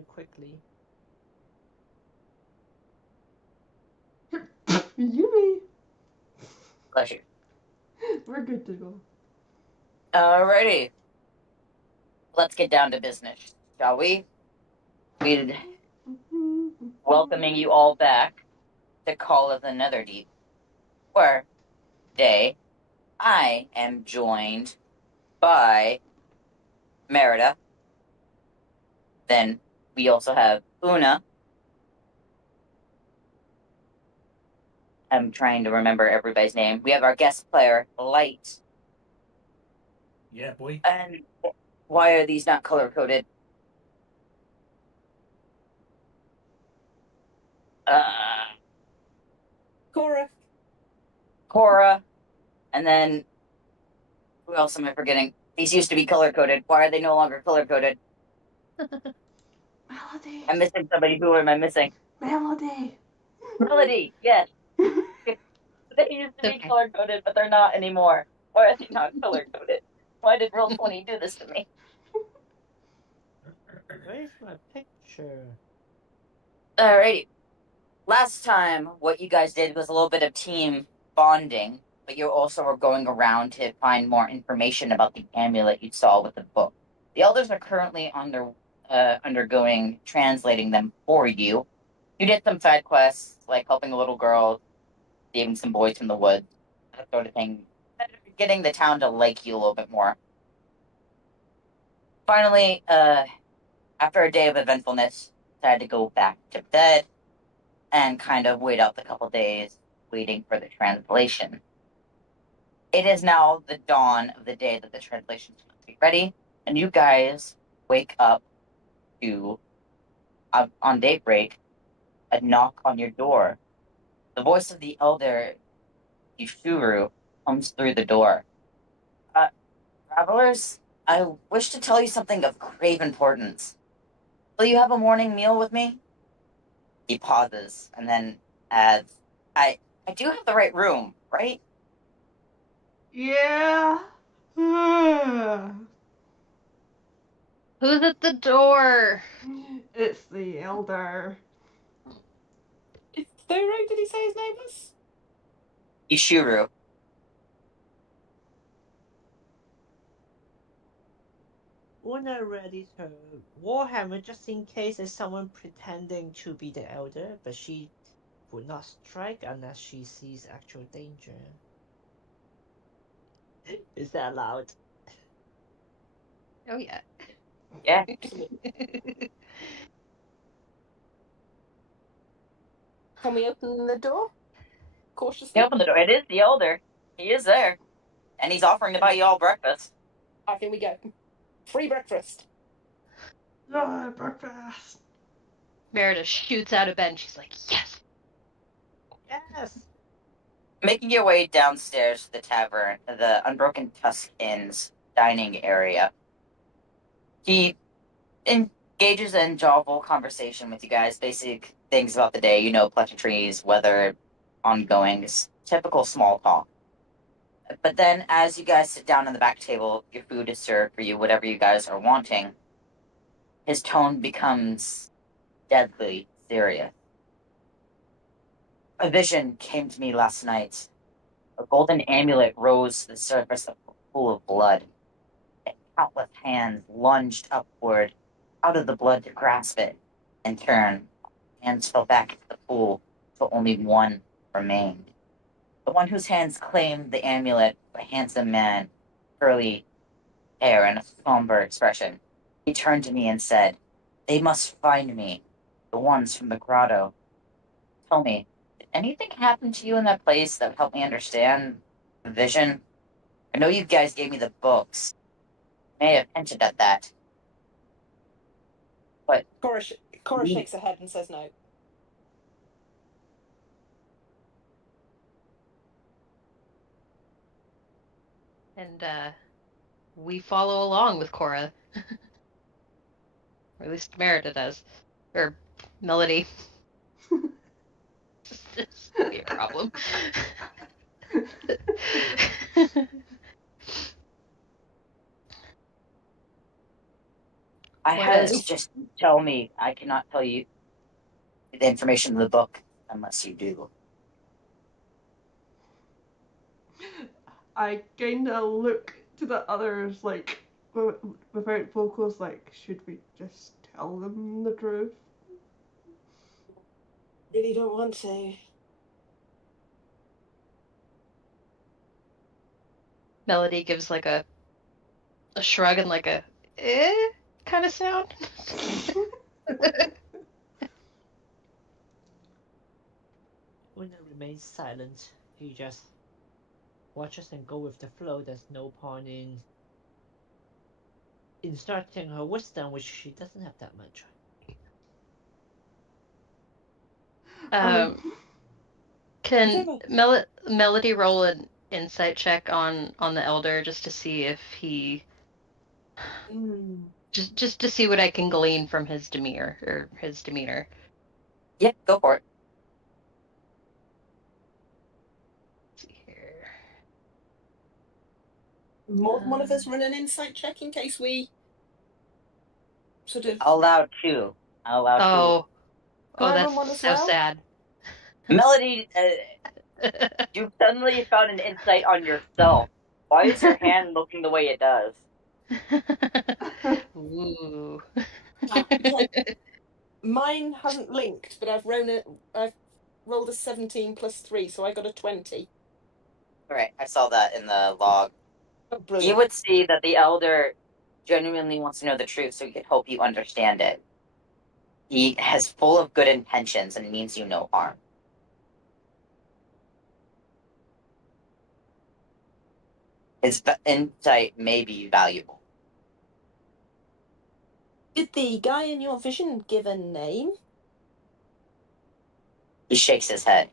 very quickly. You Pleasure. may. We're good to go. Alrighty. Let's get down to business, shall we? We're welcoming you all back to Call of the Netherdeep, where today I am joined by Merida. Then we also have Una. I'm trying to remember everybody's name. We have our guest player, Light. Yeah, boy. And why are these not color coded? Cora. And then who else am I forgetting? These used to be color coded. Why are they no longer color coded? Melody. I'm missing somebody. Who am I missing? Melody. Melody. Yes. They used to be Okay. color coded, but they're not anymore. Why are they not color coded? Why did Roll20 do this to me? Where's my picture? Alrighty. Last time, what you guys did was a little bit of team bonding, but you also were going around to find more information about the amulet you saw with the book. The elders are currently undergoing translating them for you. You did some side quests, like helping a little girl, saving some boys from the woods, that sort of thing. Getting the town to like you a little bit more. Finally, after a day of eventfulness, decided to go back to bed and kind of wait out the couple days waiting for the translation. It is now the dawn of the day that the translation is supposed to be ready, and you guys wake up to, on daybreak, a knock on your door. The voice of the elder, Yushuru, comes through the door. Travelers, I wish to tell you something of grave importance. Will you have a morning meal with me? He pauses and then adds, I do have the right room, right? Yeah. Who's at the door? It's the elder. Is that right? Did he say his name was? Ishuru. Una readied her warhammer just in case there's someone pretending to be the elder, but she would not strike unless she sees actual danger. Is that allowed? Oh yeah. Yeah. Can we open the door? Cautiously. He opened the door. It is the elder. He is there. And he's offering to buy you all breakfast. Here we go. Free breakfast. Breakfast. Merida shoots out of bed and she's like, yes! Yes! Making your way downstairs to the tavern, the Unbroken Tusk Inn's dining area, he engages in jovial conversation with you guys, basic things about the day, pleasantries, weather, ongoing, typical small talk. But then as you guys sit down on the back table, your food is served for you, whatever you guys are wanting, his tone becomes deadly serious. A vision came to me last night. A golden amulet rose to the surface of a pool of blood. And countless hands lunged upward out of the blood to grasp it. In turn, hands fell back into the pool till only one remained. The one whose hands claimed the amulet was a handsome man, curly hair and a somber expression. He turned to me and said, "They must find me, the ones from the grotto. Tell me, did anything happen to you in that place that helped me understand the vision? I know you guys gave me the books. May have hinted at that. But Cora shakes her head and says no. And we follow along with Cora. Or at least Merida does. Or Melody. This could be a problem. I What had is? just tell me. I cannot tell you the information in the book unless you do. I kinda look to the others like without vocals, like, should we just tell them the truth? Really don't want to. Melody gives like a shrug and like a kind of sound. Una remains silent. He just watches and go with the flow. There's no point in instructing her wisdom, which she doesn't have that much. Um, can Whatever. Melody roll an insight check on the elder just to see if he just to see what I can glean from his demeanor. Yeah, go for it. Let's see here. More than one of us run an insight check in case we sort of. I'll allow two. I'll allow two. Can I That's run one as so well? sad. Melody, you suddenly found an insight on yourself. Why is your hand looking the way it does? Ooh. Mine hasn't linked, but I've rolled a 17 plus 3, so I got a 20. Right, I saw that in the log. Oh, You brilliant. would see that the elder genuinely wants to know the truth, so he could hope you understand it. He has full of good intentions and means you no harm. His insight may be valuable. Did the guy in your vision give a name? He shakes his head.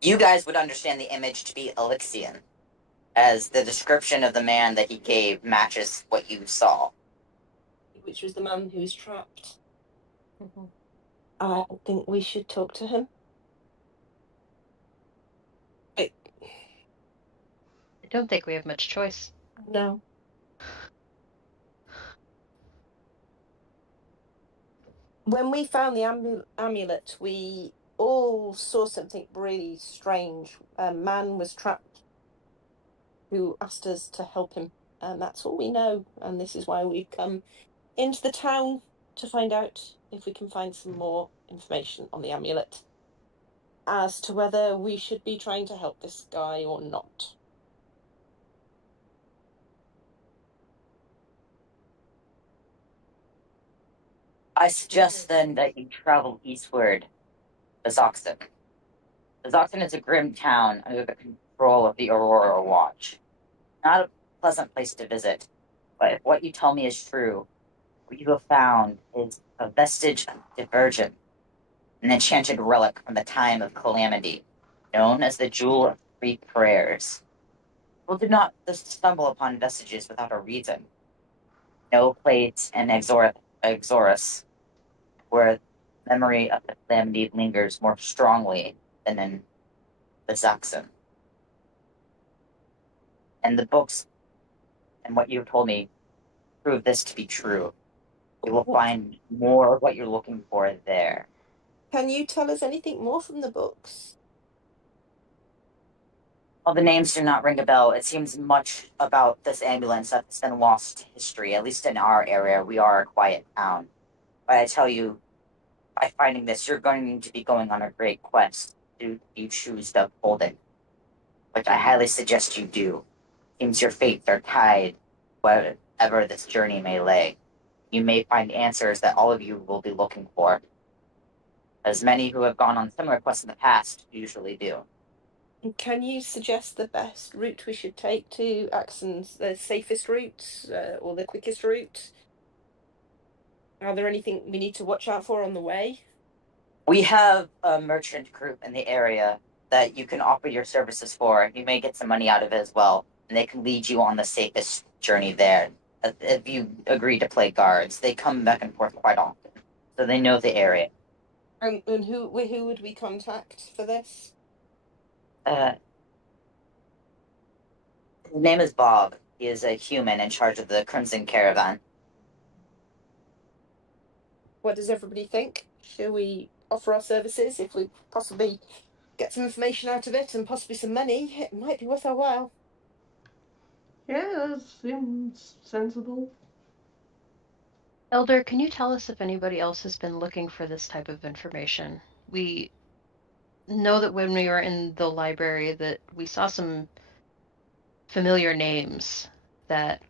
You guys would understand the image to be Elixian, as the description of the man that he gave matches what you saw. Which was the man who was trapped. I think we should talk to him. I don't think we have much choice. No. When we found the amulet, we all saw something really strange. A man was trapped who asked us to help him, and that's all we know. And this is why we've come into the town to find out if we can find some more information on the amulet as to whether we should be trying to help this guy or not. I suggest then that you travel eastward to Zoxton. Zoxton is a grim town under the control of the Aurora Watch. Not a pleasant place to visit, but if what you tell me is true, what you have found is a vestige of diversion, an enchanted relic from the time of calamity, known as the Jewel of Three Prayers. People do not just stumble upon vestiges without a reason. No place in Exorus where memory of the calamity lingers more strongly than in the Saxon. And the books and what you've told me prove this to be true. You will find more of what you're looking for there. Can you tell us anything more from the books? Well, the names do not ring a bell. It seems much about this ambulance that's been lost to history, at least in our area. We are a quiet town. But I tell you, by finding this, you're going to be going on a great quest. Do you choose to uphold it? Which I highly suggest you do. Seems your fates are tied, wherever this journey may lay. You may find answers that all of you will be looking for, as many who have gone on similar quests in the past usually do. Can you suggest the best route we should take to Axon's, the safest route or the quickest route? Are there anything we need to watch out for on the way? We have a merchant group in the area that you can offer your services for. You may get some money out of it as well, and they can lead you on the safest journey there. If you agree to play guards, they come back and forth quite often, so they know the area. And who would we contact for this? His name is Bob. He is a human in charge of the Crimson Caravan. what does everybody think? Shall we offer our services if we possibly get some information out of it and possibly some money? It might be worth our while. Yeah, that seems sensible. Elder, can you tell us if anybody else has been looking for this type of information? We know that when we were in the library that we saw some familiar names that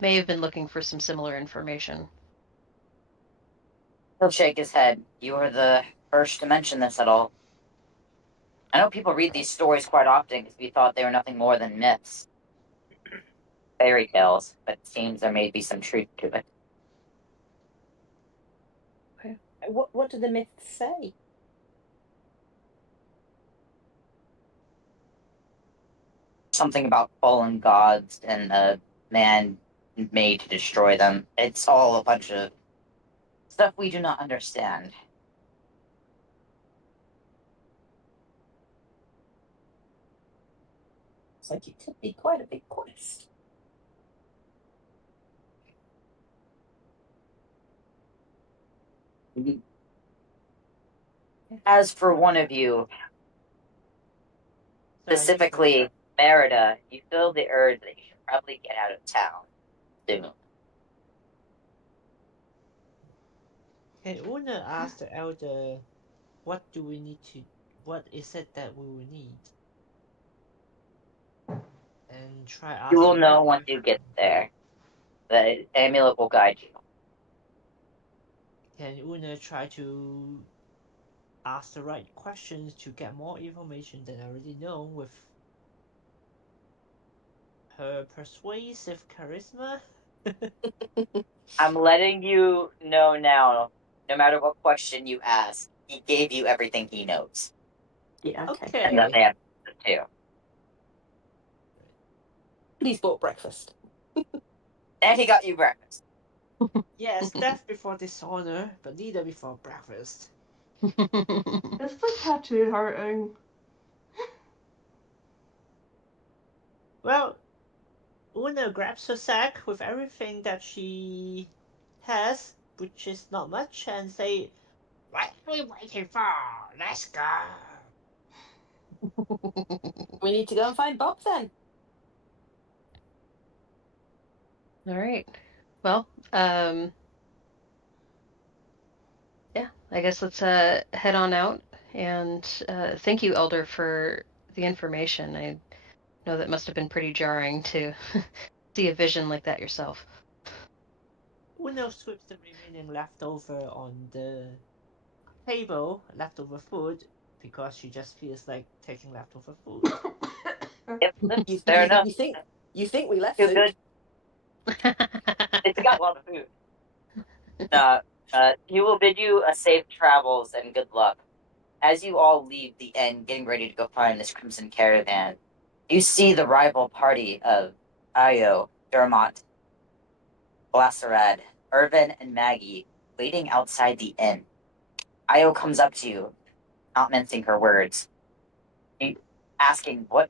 may have been looking for some similar information. He'll shake his head. You are the first to mention this at all. I know people read these stories quite often because we thought they were nothing more than myths. Fairy tales, but it seems there may be some truth to it. Okay. What do the myths say? Something about fallen gods and a man made to destroy them. It's all a bunch of stuff we do not understand. It's like it could be quite a big quest. As for one of you, specifically Merida, you feel the urge that you should probably get out of town soon. Can Una ask the elder, what do we need to, what is it that we will need? And try asking. You will know once you get there. The amulet will guide you. Can Una try to ask the right questions to get more information than I already know with her persuasive charisma? I'm letting you know now, no matter what question you ask, he gave you everything he knows. Yeah, okay. Okay. And nothing else too. He's bought breakfast. And he got you breakfast. Yes, death before dishonor, but neither before breakfast. Is the tattoo hurting? Well, Una grabs her sack with everything that she has, which is not much, and say, "What are we waiting for? Let's go." We need to go and find Bob then. All right. Well, yeah, I guess let's head on out. And thank you, Elder, for the information. I know that must have been pretty jarring to see a vision like that yourself. Una sweeps the remaining leftover on the table, leftover food, because she just feels like taking leftover food. Yep, fair enough. You think we left Too food? good. It's got a lot of food. He will bid you a safe travels and good luck. As you all leave the inn, getting ready to go find this crimson caravan, you see the rival party of Ayo, Dermot, Blasserad, Irvin, and Maggie waiting outside the inn. Ayo comes up to you, not mincing her words, asking what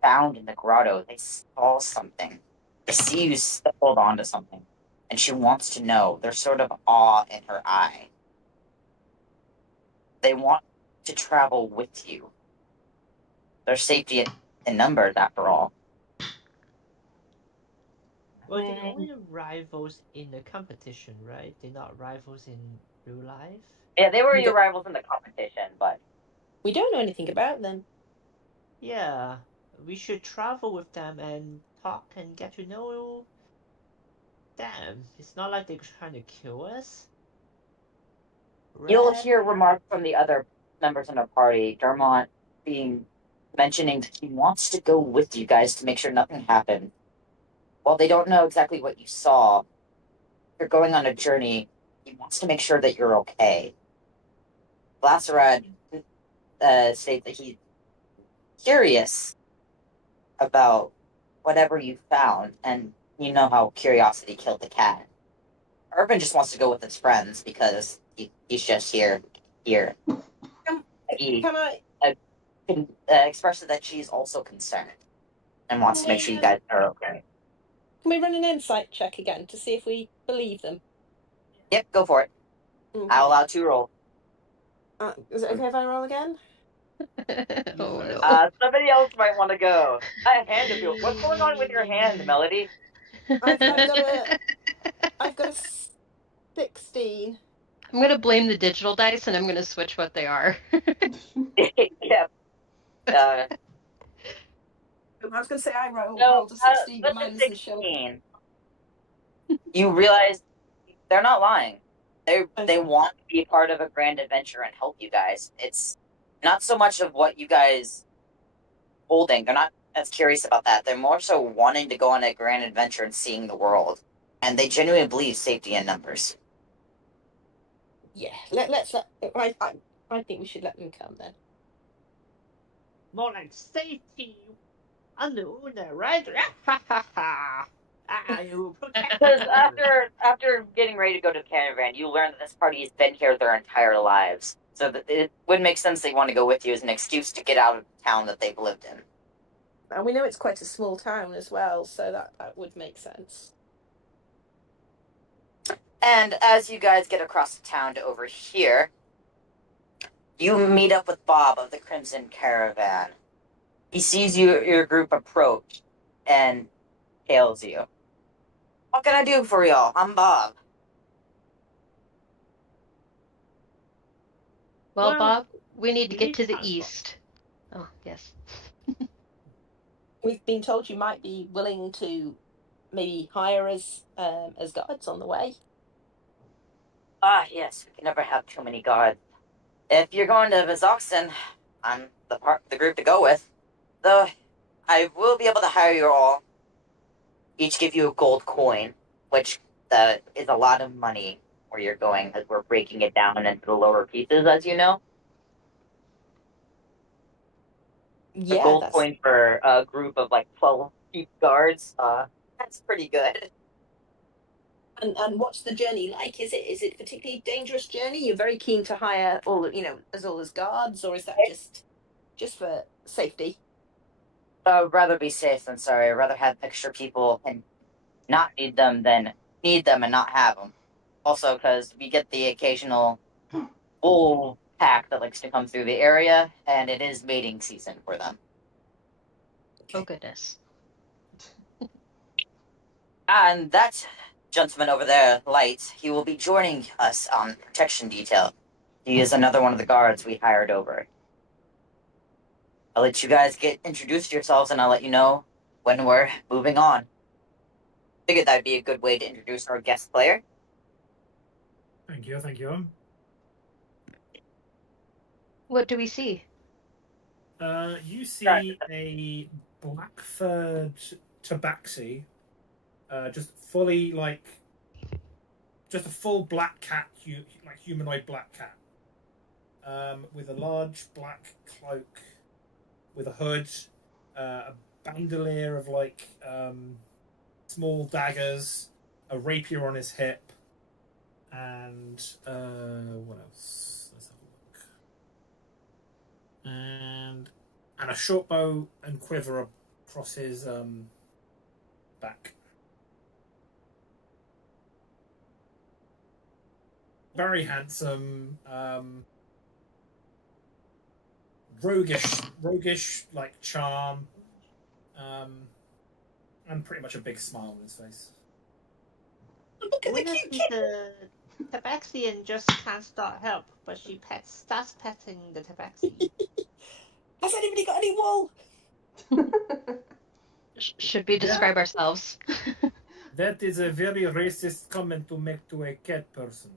found in the grotto. They saw something. They see you hold onto something, and she wants to know. There's sort of awe in her eye. They want to travel with you. There's safety in numbers, after all. Well, they're only rivals in the competition, right? They're not rivals in real life. Yeah, they were your rivals in the competition, but we don't know anything about them. Yeah, we should travel with them and talk and get to know them. It's not like they're trying to kill us. You'll hear remarks from the other members in our party. Dermot mentioning that he wants to go with you guys to make sure nothing happened. While they don't know exactly what you saw, you're going on a journey. He wants to make sure that you're okay. Blasserad states that he's curious about whatever you found, and you know how curiosity killed the cat. Irvin just wants to go with his friends because he's just here. He Can I? expresses that she's also concerned and wants to make sure you guys are okay. Can we run an insight check again to see if we believe them? Yep, go for it. Okay. I'll allow 2 rolls. Is it okay if I roll again? Oh first. no. Somebody else might want to go. A hand of you. What's going on with your hand, Melody? I've got a 16. I'm gonna blame the digital dice, and I'm gonna switch what they are. Yeah. I was going to say I So, rolled a 16, but let's mine just isn't showing. 16. You realize they're not lying. They Okay. want to be a part of a grand adventure and help you guys. It's not so much of what you guys holding. They're not as curious about that. They're more so wanting to go on a grand adventure and seeing the world. And they genuinely believe safety in numbers. Yeah, I think we should let them come then. More like safety. Unknown rider. Ha ha ha. I will protect Because you. after getting ready to go to the caravan, you learn that this party has been here their entire lives. So that it would make sense they want to go with you as an excuse to get out of the town that they've lived in. And we know it's quite a small town as well, so that would make sense. And as you guys get across the town to over here, you meet up with Bob of the Crimson Caravan. He sees your group approach and hails you. What can I do for y'all? I'm Bob. Well, Well, Bob, we need to we get need to the transport. east. Oh, yes. We've been told you might be willing to maybe hire us as guards on the way. Ah, yes, we can never have too many guards. If you're going to Vizoxen, I'm the group to go with. Though I will be able to hire you all. Each give you a gold coin, which is a lot of money where you're going, as we're breaking it down into the lower pieces, as you know. A Yeah, gold coin for a group of like 12 chief guards. That's pretty good. And what's the journey like? Is it a particularly dangerous journey? You're very keen to hire all as guards, or is that just for safety? I'd rather be safe than sorry. I'd rather have extra people and not need them than need them and not have them. Also, because we get the occasional bull pack that likes to come through the area, and it is mating season for them. Oh, goodness. And that gentleman over there, Light, he will be joining us on protection detail. He is another one of the guards we hired over. I'll let you guys get introduced yourselves, and I'll let you know when we're moving on. Figured that'd be a good way to introduce our guest player. Thank you, thank you. What do we see? You see a black furred tabaxi, just fully just a full black cat, like humanoid black cat, with a large black cloak, with a hood, a bandolier of small daggers, a rapier on his hip, and what else? Let's have a look. And a short bow and quiver across his back. Very handsome, roguish like charm, and pretty much a big smile on his face. Look at the Una cute sees kitten. the tabaxi and just can't start help, but she starts petting the tabaxi. Has anybody got any wool? Should we describe ourselves? That is a very racist comment to make to a cat person.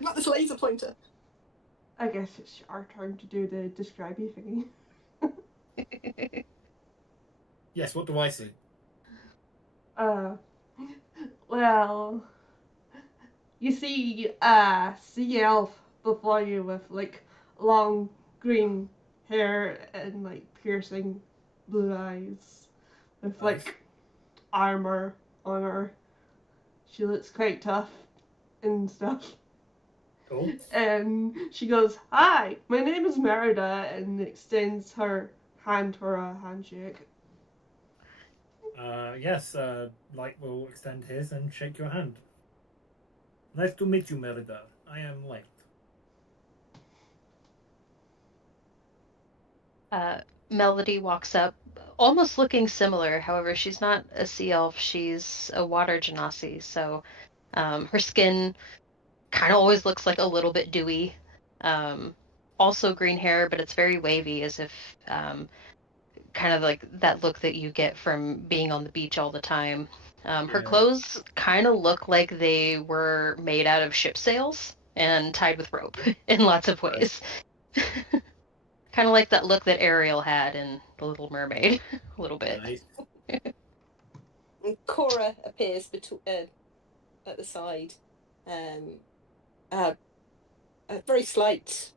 Not this laser pointer. I guess it's our turn to do the describey thingy. Yes, what do I see? Well, you see a sea elf before you with long green hair and piercing blue eyes with Nice. armor on her. She looks quite tough and stuff. Cool. And she goes, "Hi, my name is Merida," and extends her hand for a handshake. Yes, Light will extend his and shake your hand. Nice to meet you, Merida. I am Light. Melody walks up, almost looking similar. However, she's not a sea elf. She's a water genasi. So her skin kind of always looks like a little bit dewy. Also green hair, but it's very wavy, as if kind of like that look that you get from being on the beach all the time. Her Yeah. clothes kind of look like they were made out of ship sails and tied with rope in lots of ways. Kind of like that look that Ariel had in The Little Mermaid, a little bit. Nice. And Cora appears at the side. A very slight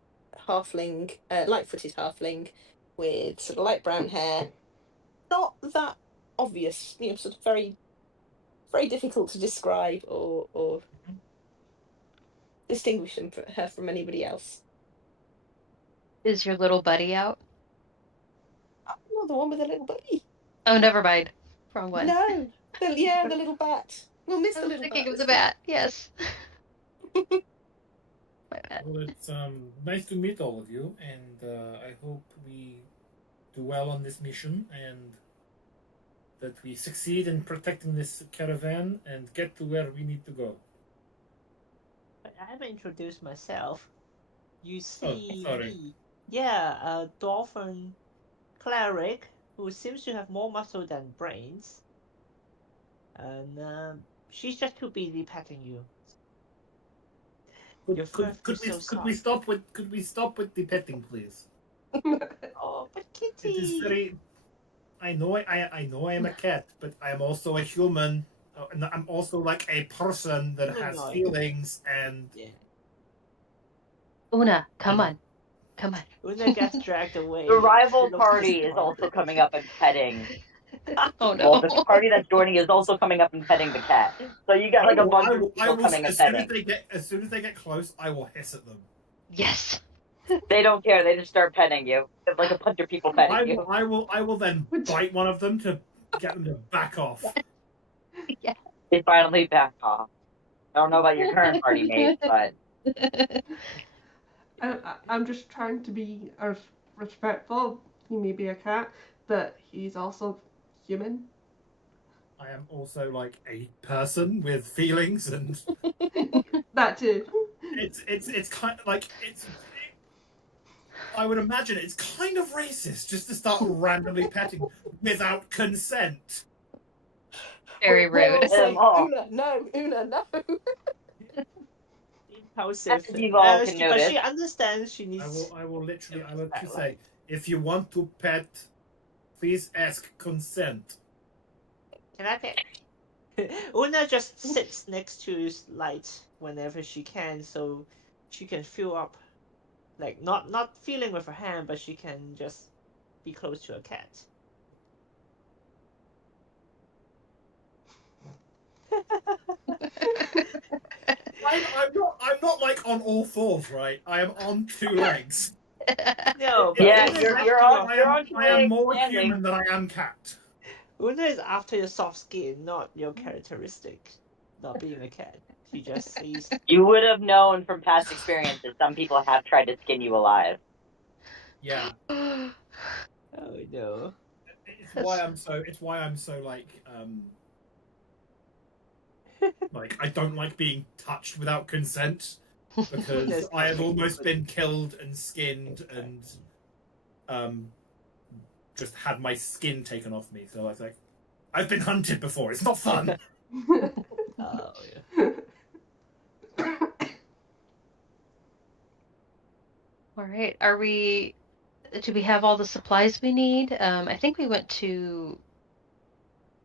halfling, light-footed halfling, with sort of light brown hair. Not that obvious, sort of very, very difficult to describe or distinguish her from anybody else. Is your little buddy out? Not the one with the little buddy. Oh, never mind. Wrong one. No, the little bat. We'll miss I the was little thinking bat. of the bat. Yes. My bad. Well, it's nice to meet all of you, and I hope we do well on this mission and that we succeed in protecting this caravan and get to where we need to go. But I haven't introduced myself. You see sorry. me. Yeah, a dolphin cleric who seems to have more muscle than brains. And she's just too busy petting you. Your fur Could feels so we soft. stop with the petting, please? Oh, but It is Kitty! very. I know I am a cat, but I am also a human. And I'm also like a person that Oh, has no. feelings and. Yeah. Una, come on. Una gets dragged away. The rival She looks party is also disappointed. coming up and petting. Oh no. Well, the party that's joining is also coming up and petting the cat. So you got like a bunch of people coming and petting. As soon as they get close, I will hiss at them. Yes. They don't care. They just start petting you. There's like a bunch of people petting you. I will then bite one of them to get them to back off. They finally back off. I don't know about your current party mate, but I'm just trying to be respectful. He may be a cat, but he's also human. I am also like a person with feelings, and That too. it's kind of like it's. I would imagine it's kind of racist just to start randomly petting without consent. Very rude. Una, no. Impulsive. That's what you all can But notice. she understands she needs. I will just say, if you want to pet, please ask consent. Can I pet? Una just sits next to Light whenever she can, so she can fill up, like not feeling with her hand, but she can just be close to a cat. I'm not like on all fours, right? I am on two legs. No, but Yeah, Una is you're after on I am more standing. human than I am cat. Una is after your soft skin, not your characteristic. Not being a cat. She just sees. You would have known from past experiences. Some people have tried to skin you alive. Yeah. Oh no. It's why I'm so like I don't like being touched without consent, because I have almost been killed and skinned and just had my skin taken off me. So I was like, I've been hunted before. It's not fun. Oh yeah. All right. Do we have all the supplies we need? I think we went to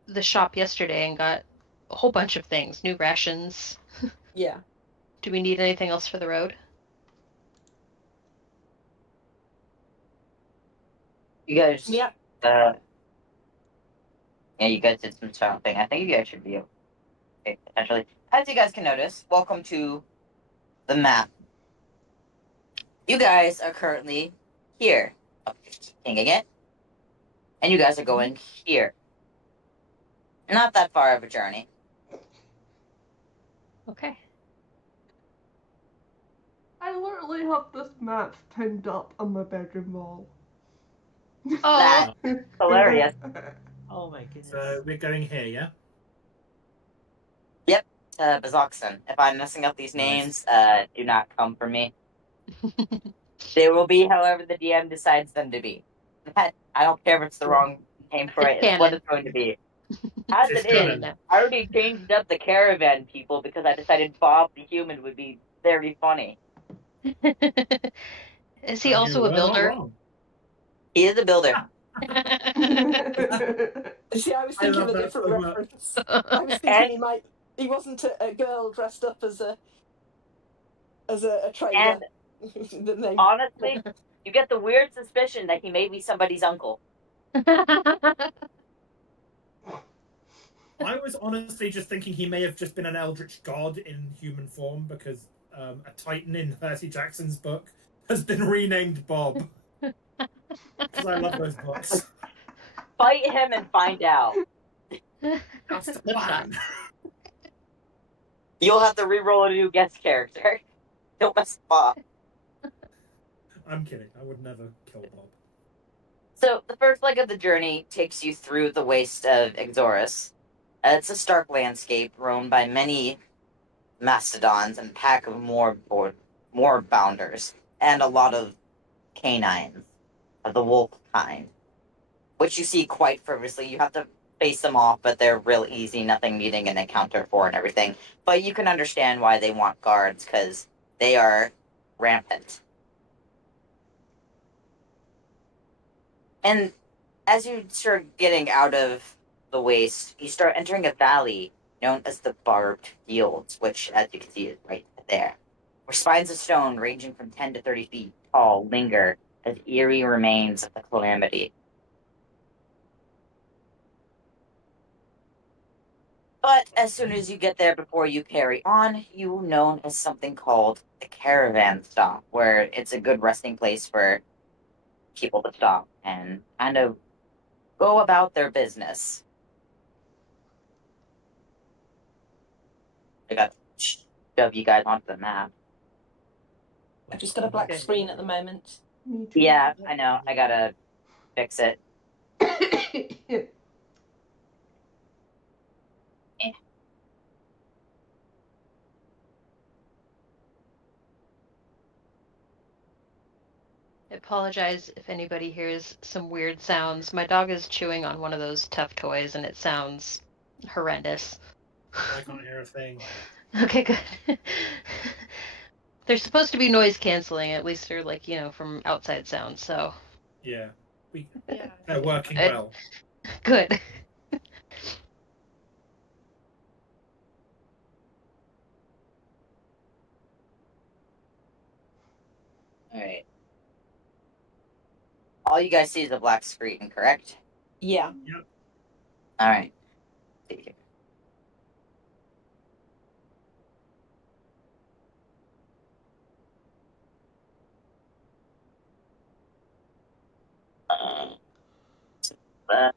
the shop yesterday and got a whole bunch of things, new rations. Yeah. Do we need anything else for the road? You guys, Yeah. yeah, you guys did some shopping. I think you guys should be okay, potentially. As you guys can notice, welcome to the map. You guys are currently here, pinging it, and you guys are going here. Not that far of a journey. Okay. have this map pinned up on my bedroom wall. Oh, That's hilarious. Oh my goodness. So we're going here, yeah? Yep, Bazoxan. If I'm messing up these names, do not come for me. They will be however the DM decides them to be. I don't care if it's the wrong name for it. It's what canon. it's going to be. As It's it is, canon. now. I already changed up the caravan people because I decided Bob the human would be very funny. Is he also a We're not builder? wrong. He is a builder. See, I was I thinking love of a that different so much. reference. I was thinking he wasn't a girl dressed up as a trader. And The name. honestly, you get the weird suspicion that he may be somebody's uncle. I was honestly just thinking he may have just been an eldritch god in human form because a Titan in Percy Jackson's book has been renamed Bob. Because I love those books. Fight him and find out. That's the Lip shot. plan. You'll have to re-roll a new guest character. Don't mess with Bob. I'm kidding. I would never kill Bob. So the first leg of the journey takes you through the waste of Exorus. It's a stark landscape roamed by many mastodons and a pack of more bounders, and a lot of canines of the wolf kind, which you see quite frivolously. You have to face them off, but they're real easy, nothing needing an encounter for and everything. But you can understand why they want guards, because they are rampant. And as you start getting out of the waste, you start entering a valley known as the Barbed Fields, which, as you can see, is right there, where spines of stone ranging from 10 to 30 feet tall linger as eerie remains of the calamity. But as soon as you get there before you carry on, you known as something called the caravan stop, where it's a good resting place for people to stop and kind of go about their business. I got to shove you guys onto the map. I've just got a black screen at the moment. Me too. Yeah, I know. I gotta fix it. I apologize if anybody hears some weird sounds. My dog is chewing on one of those tough toys and it sounds horrendous. I can't hear a thing. Okay, good. They're supposed to be noise canceling, at least they're like, from outside sounds, so Yeah. Yeah. They're working Good. well. good. Alright. All you guys see is a black screen, correct? Yeah. Alright. See here. Uh,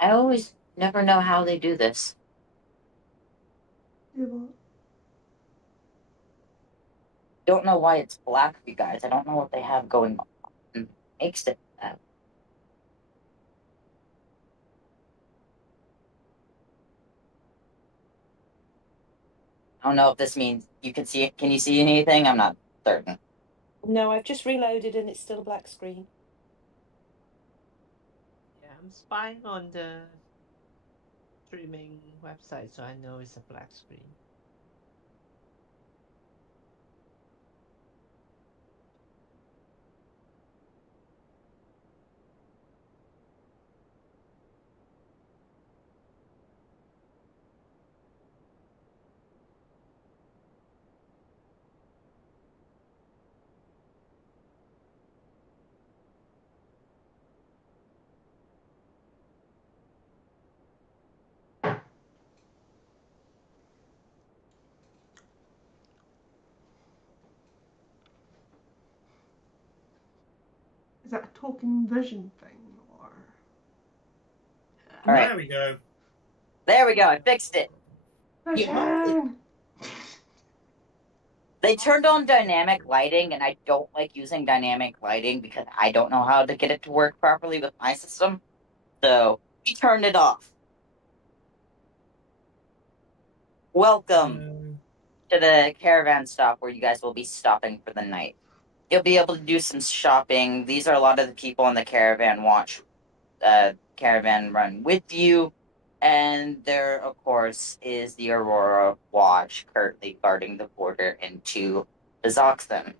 I always never know how they do this. Yeah, what? Don't know why it's black for you guys. I don't know what they have going on. Makes it that. I don't know if this means you can see it. Can you see anything? I'm not certain. No, I've just reloaded and it's still a black screen. Yeah, I'm spying on the streaming website, so I know it's a black screen. that a token vision thing, or? All right. There we go. There we go. I fixed it. You have to. They turned on dynamic lighting, and I don't like using dynamic lighting because I don't know how to get it to work properly with my system. So we turned it off. Welcome to the caravan stop where you guys will be stopping for the night. You'll be able to do some shopping. These are a lot of the people on the caravan run with you. And there, of course, is the Aurora Watch currently guarding the border into Bezoxton.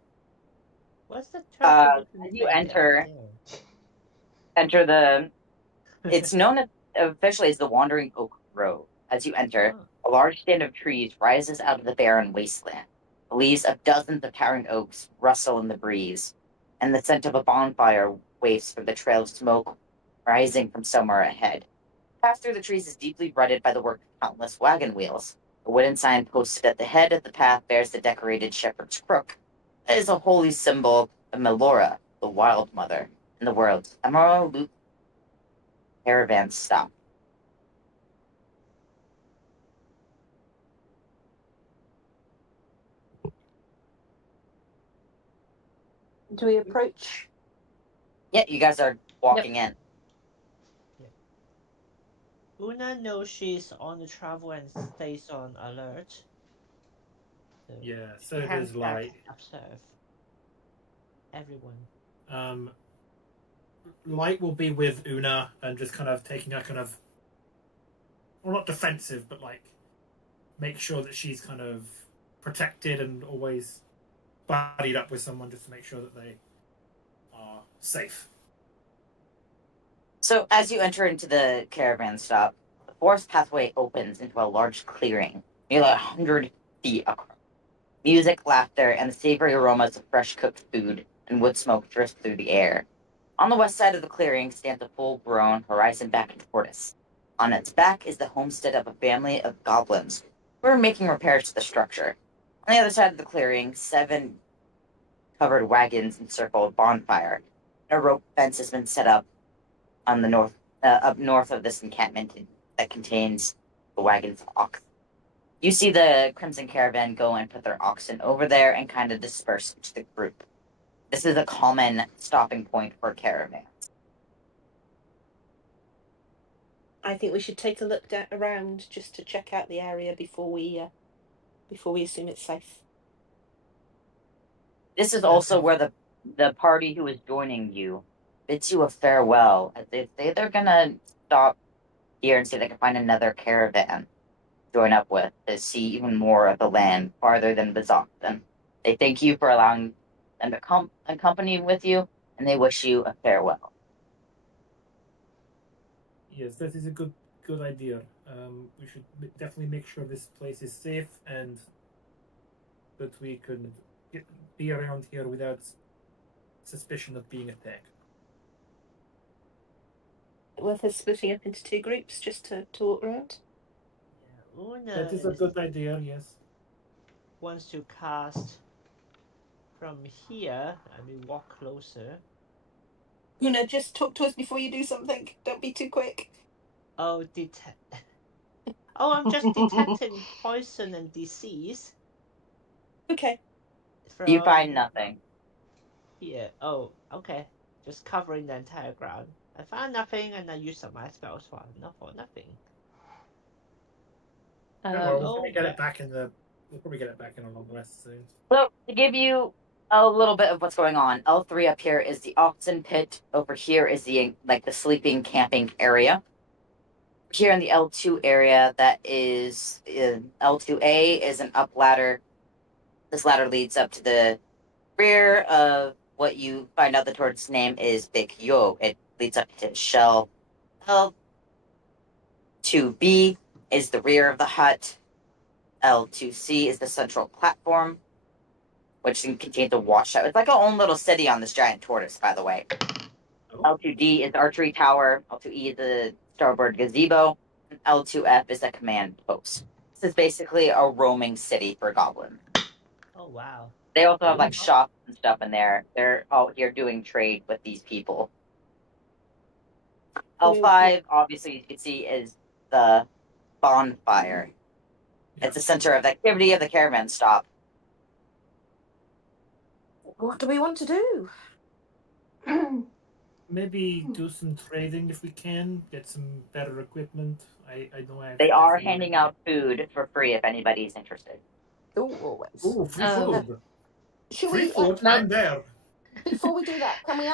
What's the turtle-looking As thing you there? enter the, it's known as, officially as the Wandering Oak Grove. As you enter, Oh. a large stand of trees rises out of the barren wasteland. The leaves of dozens of towering oaks rustle in the breeze, and the scent of a bonfire wafts from the trail of smoke rising from somewhere ahead. The path through the trees is deeply rutted by the work of countless wagon wheels. A wooden sign posted at the head of the path bears the decorated shepherd's crook. It is a holy symbol of Melora, the Wild Mother, and the world's Emerald Loop caravan stop. Do we approach? Yeah, you guys are walking in. Una knows she's on the travel and stays on alert. So Yeah, she so can does Light. observe everyone. Light will be with Una and just kind of taking a kind of, well, not defensive, but like make sure that she's kind of protected and always buddied up with someone just to make sure that they are safe. So as you enter into the caravan stop, the forest pathway opens into a large clearing, nearly 100 feet across. Music, laughter, and the savory aromas of fresh cooked food and wood smoke drift through the air. On the west side of the clearing stands a full-grown horizon-backed tortoise. On its back is the homestead of a family of goblins who are making repairs to the structure. On the other side of the clearing, 7 covered wagons encircle a bonfire. A rope fence has been set up on the up north of this encampment that contains the wagon's ox. You see the Crimson Caravan go and put their oxen over there and kind of disperse into the group. This is a common stopping point for caravans. I think we should take a look around just to check out the area before we assume it's safe. This is also where the party who is joining you bids you a farewell, as they say they're gonna stop here and see if they can find another caravan to join up with to see even more of the land farther than Bezoxton. They thank you for allowing them to accompany with you, and they wish you a farewell. Yes, that is a good idea. We should definitely make sure this place is safe and that we can be around here without suspicion of being attacked. Worth us splitting up into 2 groups just to walk around? Yeah, Una That is a good idea, yes. wants to cast from here. I mean, walk closer. Una, just talk to us before you do something. Don't be too quick. Oh, Oh, I'm just detecting poison and disease. Okay. From You find nothing. here. Oh, okay. Just covering the entire ground. I found nothing, and I used some my spells for nothing. Well, we'll probably get it back in the. We'll probably get it back in a long rest soon. So, to give you a little bit of what's going on, L3 up here is the oxen pit. Over here is the sleeping camping area. Here in the L2 area, that is L2A is an up ladder. This ladder leads up to the rear of what you find out the tortoise's name is Big Yo. It leads up to shell. L2B is the rear of the hut. L2C is the central platform, which contains a watchtower. It's like our own little city on this giant tortoise, by the way. L2D is the archery tower. L2E is the starboard gazebo. And L2F is a command post. This is basically a roaming city for goblins. Oh wow. They also have like shops and stuff in there. They're out here doing trade with these people. L5, obviously, you can see is the bonfire. Yeah. It's the center of activity of the caravan stop. What do we want to do? Maybe do some trading if we can, get some better equipment. I know I have They are definitely- handing out food for free if anybody's interested. Oh, always. Ooh, free food. Should Free we? food, I'm there. Before we do that, can we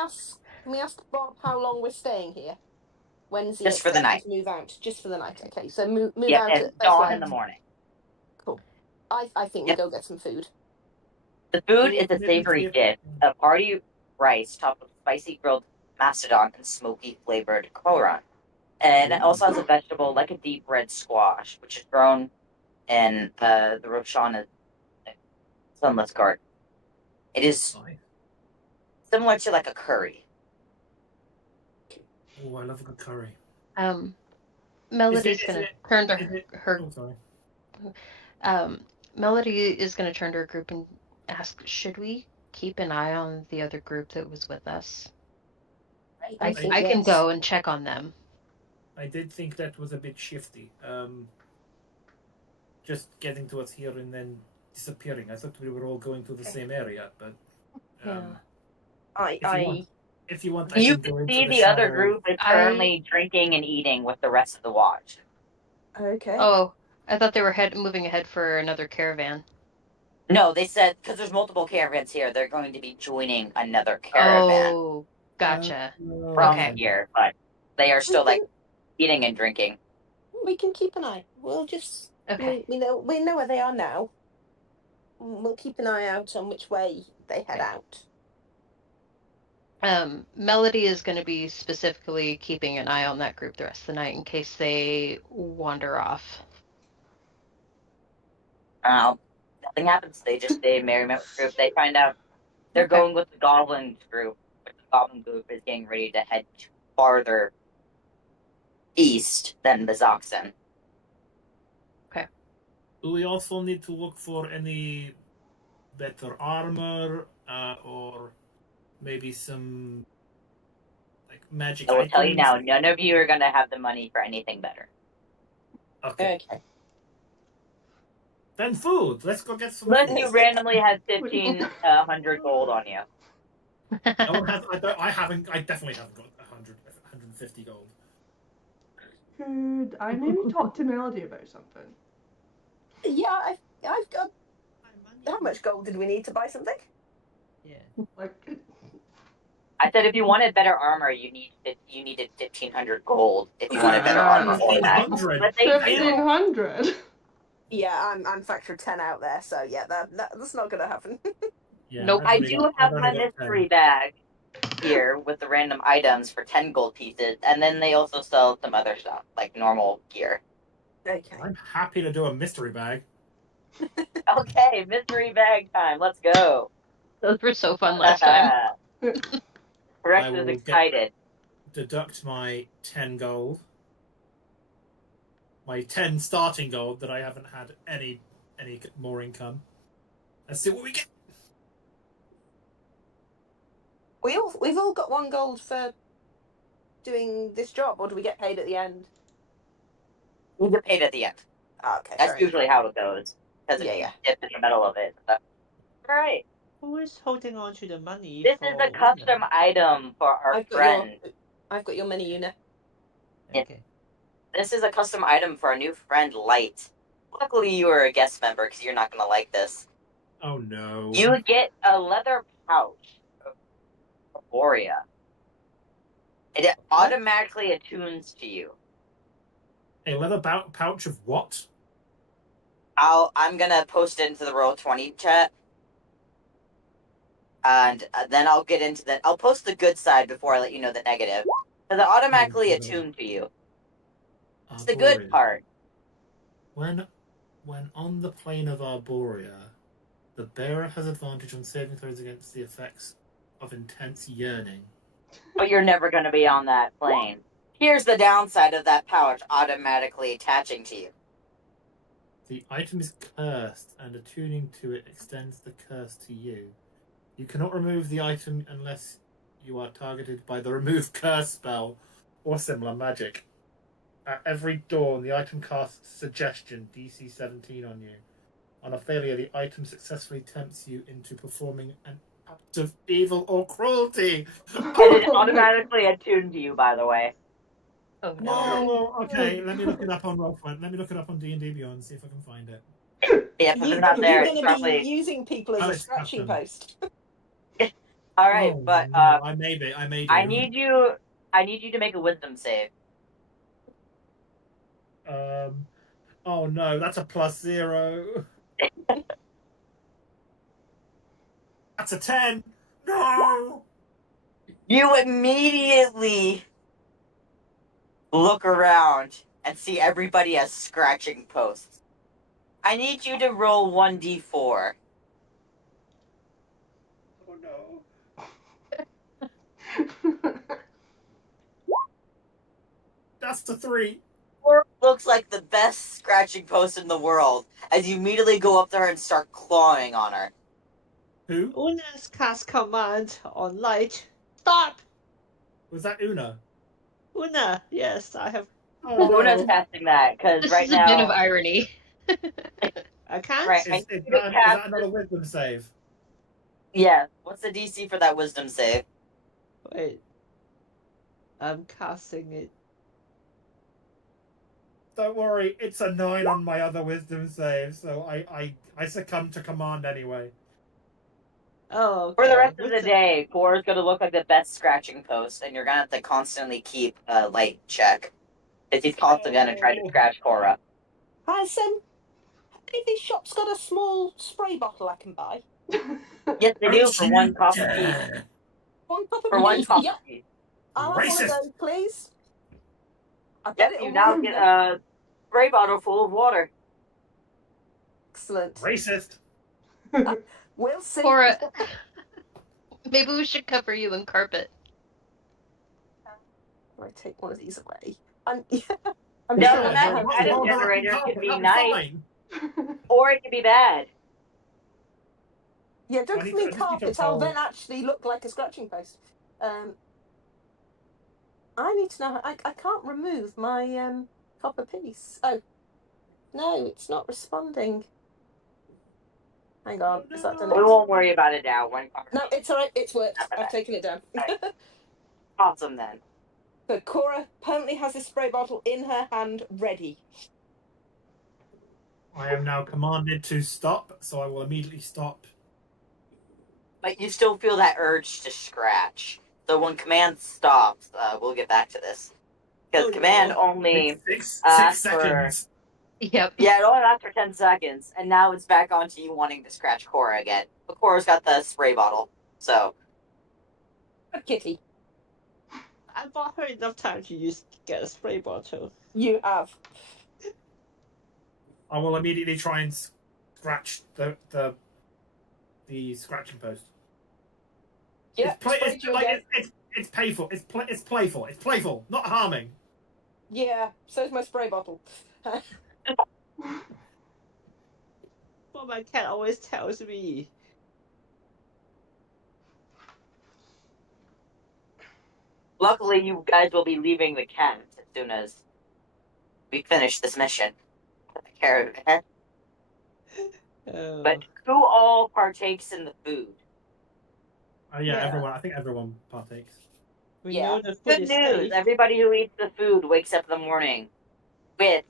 ask Bob how long we're staying here? When's he Just for the expecting night. to move out? Just for the night. Okay, so move Yeah, out and at dawn first in the morning. Cool. I think Yep. we go get some food. The food Ooh, is a maybe savory if- dish, a hearty rice topped with spicy grilled mastodon and smoky flavored koran. And it also has a vegetable like a deep red squash, which is grown in the Roshana sunless garden. It is Nice. similar to like a curry. Oh, I love a good curry. Melody's Is gonna it- turn to is it- her. Oh, sorry. Melody is gonna turn to her group and ask, "Should we keep an eye on the other group that was with us? I think can yes. go and check on them." I did think that was a bit shifty. Just getting to us here and then disappearing. I thought we were all going to the same area, but if you want, I You can go can into see the the other shadow. group is currently drinking and eating with the rest of the watch. Okay. Oh, I thought they were moving ahead for another caravan. No, they said because there's multiple caravans here, they're going to be joining another caravan Oh, gotcha. from Okay. here, but they are still like eating and drinking. We can keep an eye. We'll just Okay. we know where they are now. We'll keep an eye out on which way they head out. Melody is going to be specifically keeping an eye on that group the rest of the night in case they wander off. Nothing happens. They marry met with the group. They find out they're going with the goblin group. But the goblin group is getting ready to head farther east than the Zoxan. Okay. Do we also need to look for any better armor or maybe some like magic I will items? tell you now, none of you are going to have the money for anything better. Okay. Then food. Let's go get some Unless food. you randomly have 1,500 gold on you. I definitely haven't got 150 gold. Could I maybe talk to Melody about something? Yeah, I've got. How much gold did we need to buy something? Yeah. Like, I said if you wanted better armor, you needed 1,500 gold if you wanted better armor. Or that. 1,500. But they do. 1,500. Yeah, I'm factor 10 out there, so yeah, that's not gonna happen. Yeah, Nope. I do have my mystery bag here with the random items for 10 gold pieces, and then they also sell some other stuff, like normal gear. Okay. I'm happy to do a mystery bag. Okay, mystery bag time. Let's go. Those were so fun last time. Rex I is will excited. Deduct my 10 gold. My 10 starting gold that I haven't had any more income. Let's see what we get. We've all got 1 gold for doing this job, or do we get paid at the end? You get paid at the end. Okay. That's usually how it goes. Because Yeah, if you yeah. dip in the middle of it. Alright. Who is holding on to the money? This for is a custom Una? item for our I've friend. got your money, Una. Okay. This is a custom item for our new friend, Light. Luckily, you are a guest member because you're not going to like this. Oh no. You get a leather pouch of Borea. It automatically attunes to you. A leather pouch of what? I'm going to post it into the Roll20 chat. And then I'll get into that. I'll post the good side before I let you know the negative. Because it automatically attuned to you. It's the good Arborea. part. When on the plane of Arborea, the bearer has advantage on saving throws against the effects of intense yearning. But you're never going to be on that plane. Here's the downside of that pouch automatically attaching to you. The item is cursed, and attuning to it extends the curse to you. You cannot remove the item unless you are targeted by the remove curse spell or similar magic. At every dawn, the item casts Suggestion, DC 17 on you. On a failure, the item successfully tempts you into performing an act of evil or cruelty. And it automatically attuned to you, by the way. Oh no. No. Well, okay, let me look it up on Roll20. Let me look it up on D&D Beyond, see if I can find it. Yeah, if it's not there, You're it's going to probably... be using people as a it's scratching custom. post. Alright, Oh, but no, I may do. I need you to make a wisdom save. Oh no, that's a +0. That's a 10. No. You immediately look around and see everybody as scratching posts. I need you to roll 1d4. Oh no. That's the 3. Or looks like the best scratching post in the world as you immediately go up there and start clawing on her. Who? Una's cast command on light. Stop! Was that Una? Una, yes, I have. Oh no. Luna's casting that, because This right is a now... bit of irony. I can't? Right, Is I need you to that cast another wisdom save? Yeah, what's the DC for that wisdom save? Wait. I'm casting it. Don't worry, it's a 9 on my other wisdom save, so I succumb to command anyway. Oh, okay. For the rest of the day, Core is going to look like the best scratching post, and you're going to have to constantly keep a light check. Because he's constantly going to try to scratch Cora. Has any of these shops got a small spray bottle I can buy? Yes, they do for one copper piece. One copper For one piece? copper Yep. piece. I'll have one Racist. of those, please. I Yep, bet it'll you now warm get you. a spray bottle full of water. Excellent. Racist. We'll see. Cora, maybe we should cover you in carpet. I take one of these away. I'm No, sure the I magic know. item generator can be nice, or it can be bad. Yeah, don't give me I just need to carpet. I'll roll. then actually look like a scratching post. I need to know. I can't remove my copper piece. Oh, no, it's not responding. Hang on, is that done We it? won't worry about it now. No, it's all right. It's worked. I've taken it down. Awesome then. So Cora apparently has a spray bottle in her hand, ready. I am now commanded to stop, so I will immediately stop. But you still feel that urge to scratch. So when command stops, we'll get back to this. Because command only Six asks for... seconds. Yep. Yeah, it only lasts for 10 seconds. And now it's back onto you wanting to scratch Cora again. But Cora's got the spray bottle, so... A kitty. I bought her enough time to get a spray bottle. You have. I will immediately try and scratch the scratching post. Yeah, It's playful. It's playful. It's playful, not harming. Yeah, so's my spray bottle. But my cat always tells me. Luckily, you guys will be leaving the camp as soon as we finish this mission. Take care of it. Oh. But who all partakes in the food? Yeah, everyone. I think everyone partakes. We Yeah. know the food Good is news! safe. Everybody who eats the food wakes up in the morning with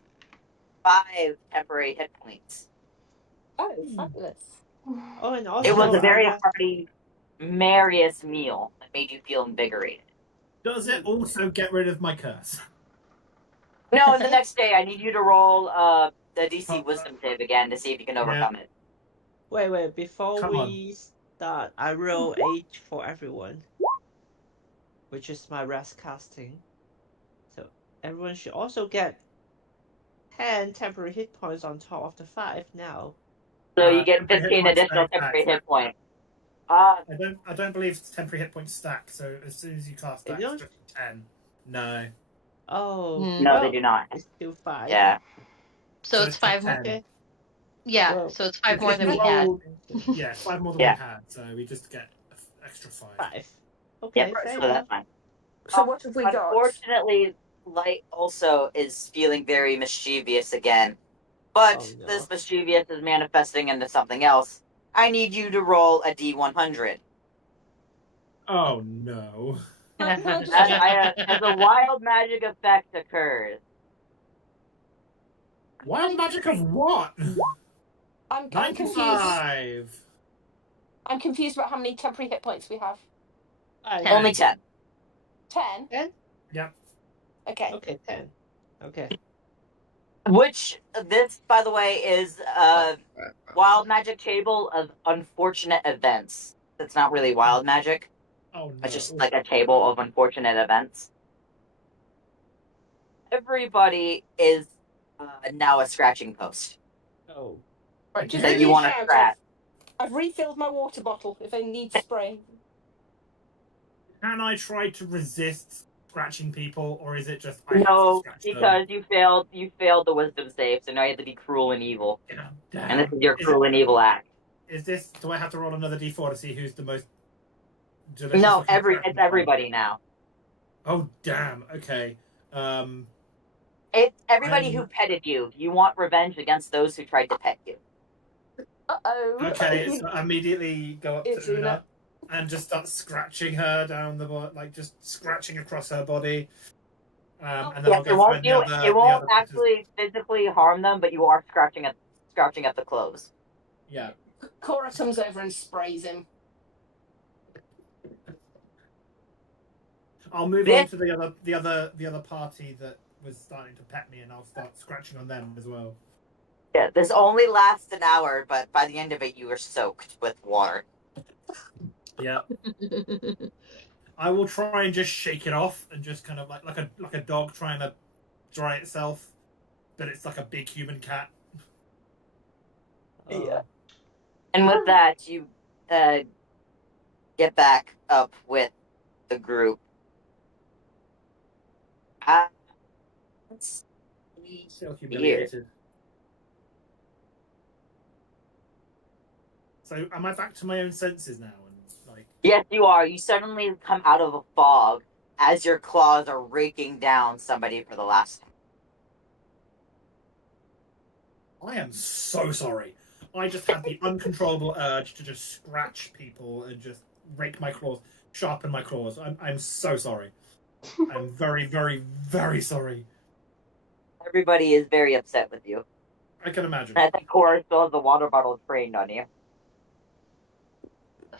5 temporary hit points. Oh, fabulous. Oh, and also It was a very I have- hearty, merriest meal that made you feel invigorated. Does it also get rid of my curse? No, and the next day I need you to roll the DC Wisdom save again to see if you can overcome it. Wait, before Come we start, I roll 8 for everyone. Which is my rest casting. So everyone should also get 10 temporary hit points on top of the 5 now. So you get temporary 15 hit points additional stack. temporary hit points. I don't believe temporary hit points stack. So as soon as you cast that, They it's don't? just 10. No. Oh. Hmm. No, well, they do not. It's still 5. Yeah. So it's just 5 10. Okay. Yeah, Well, so it's 5 if more you than we had. roll- Yeah, 5 more than Yeah. we had, so we just get extra 5. 5. Okay, Yep, fair so enough. that's fine. So what have we got? Unfortunately, Light also is feeling very mischievous again. But Oh, no. this mischievous is manifesting into something else. I need you to roll a D100. Oh no. As a wild magic effect occurs. Wild magic of what? I'm confused. 95. I'm confused about how many temporary hit points we have. Only 10. 10? 10? Yep. Okay. Okay, 10. Okay. Which, this, by the way, is a wild magic table of unfortunate events. It's not really wild magic. Oh no. It's just like a table of unfortunate events. Everybody is now a scratching post. Oh. Right, just That give you me a want to shout. scratch. I've refilled my water bottle if I need spray. Can I try to resist scratching people, or is it just I have to No, scratch because you failed the wisdom save, so now you have to be cruel and evil. them? Damn. And this is your Is cruel and evil act. do I have to roll another D4 to see who's the most delicious No, looking it's scratching everybody now. Oh damn, okay. It's everybody who I'm- petted you. You want revenge against those who tried to pet you. Uh-oh. Okay, so I immediately go up It's to Una Una. and just start scratching her down the body, like just scratching across her body. And then I'll go find the other. It won't the actually physically harm them, but you are scratching at the clothes. Yeah. Cora comes over and sprays him. I'll move This- on to the other party that was starting to pet me, and I'll start scratching on them as well. Yeah, this only lasts an hour, but by the end of it, you are soaked with water. Yeah. I will try and just shake it off and just kind of like a dog trying to dry itself, but it's like a big human cat. Yeah. And with that, you get back up with the group. Let's see Still here. humiliated. So am I back to my own senses now? And like, Yes, you are. You suddenly come out of a fog as your claws are raking down somebody for the last time. I am so sorry. I just had the uncontrollable urge to just scratch people and just rake my claws, sharpen my claws. I'm so sorry. I'm very, very, very sorry. Everybody is very upset with you. I can imagine. And I think Cora still has the water bottle trained on you.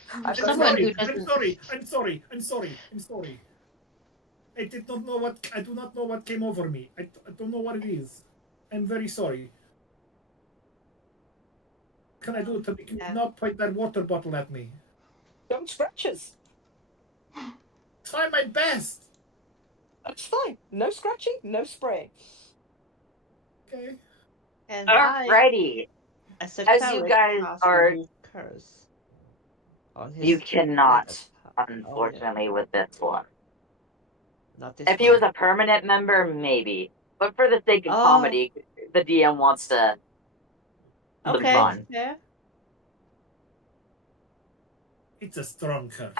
For I'm someone who I'm doesn't. sorry. I'm sorry. I'm sorry. I'm sorry. I did not know what. I do not know what came over me. I don't know what it is. I'm very sorry. What can I do to make you not point that water bottle at me? Don't scratch us. Try my best. That's fine. No scratching, no spraying. Okay. And I, Alrighty. as a As you cleric, guys cast are- remove curse on his You cannot, Oh, yeah. unfortunately, with this one. Not this If he was a permanent member, maybe. But for the sake of comedy, the DM wants to have Okay, fun. yeah. It's a strong curse.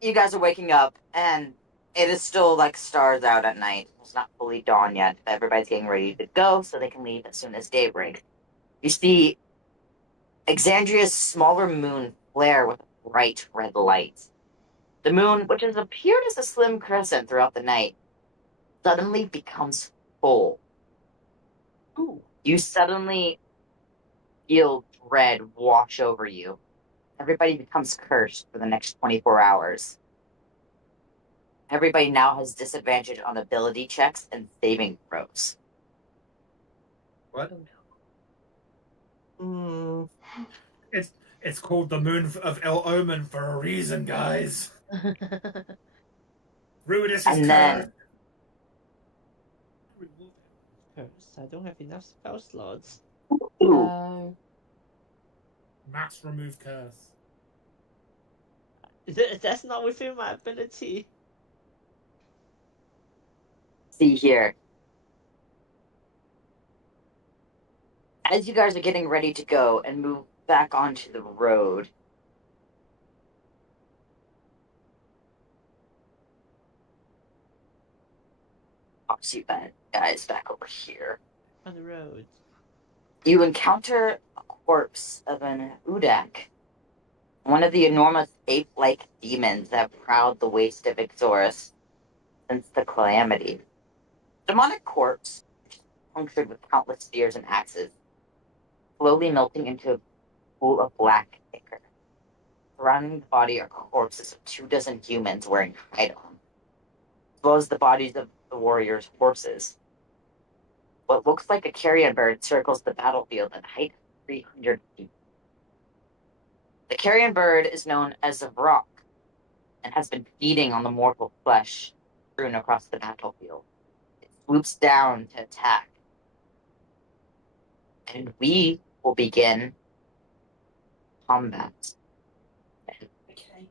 You guys are waking up, and it is still like stars out at night. It's not fully dawn yet. Everybody's getting ready to go, so they can leave as soon as day breaks. You see Exandria's smaller moon flare with bright red light. The moon, which has appeared as a slim crescent throughout the night, suddenly becomes full. Ooh. You suddenly feel dread wash over you. Everybody becomes cursed for the next 24 hours. Everybody now has disadvantage on ability checks and saving throws. What? Mm. It's called the Moon of El Omen for a reason, guys. Rudis is And then- cursed. Curse. I don't have enough spell slots. No. Mass remove curse. That's not within my ability. See here. as you guys are getting ready to go and move back onto the road, I'll see you guys back over here. On the road. You encounter a corpse of an Udak, one of the enormous ape-like demons that prowled the waste of Ixorus since the calamity. The demonic corpse, punctured with countless spears and axes, slowly melting into a pool of black ichor. Surrounding the body are corpses of 24 humans wearing hide armor, as well as the bodies of the warriors' horses. What looks like a carrion bird circles the battlefield at a height of 300 feet. The carrion bird is known as a Vrock and has been feeding on the mortal flesh strewn across the battlefield. It swoops down to attack. And we will begin combat. Okay.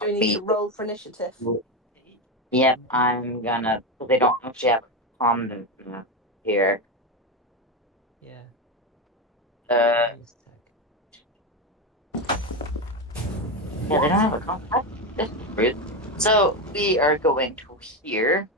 Do we need to roll for initiative? Yep, I'm gonna. They don't actually have combat here. Yeah. Yeah, Nice tech. they don't have a combat. That's rude. So we are going to here.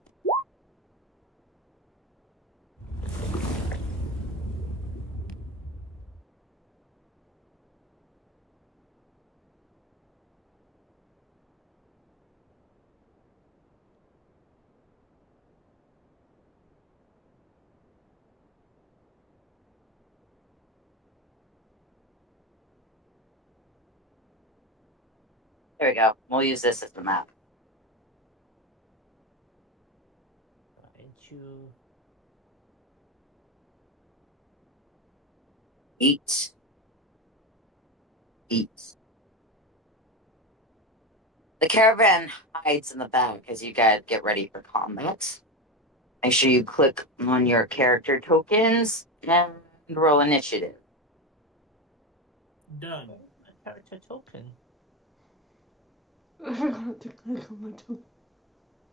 There we go. We'll use this as the map. Into 8. The caravan hides in the back as you guys get ready for combat. Make sure you click on your character tokens and roll initiative. Done. a character token. I forgot to click on my token.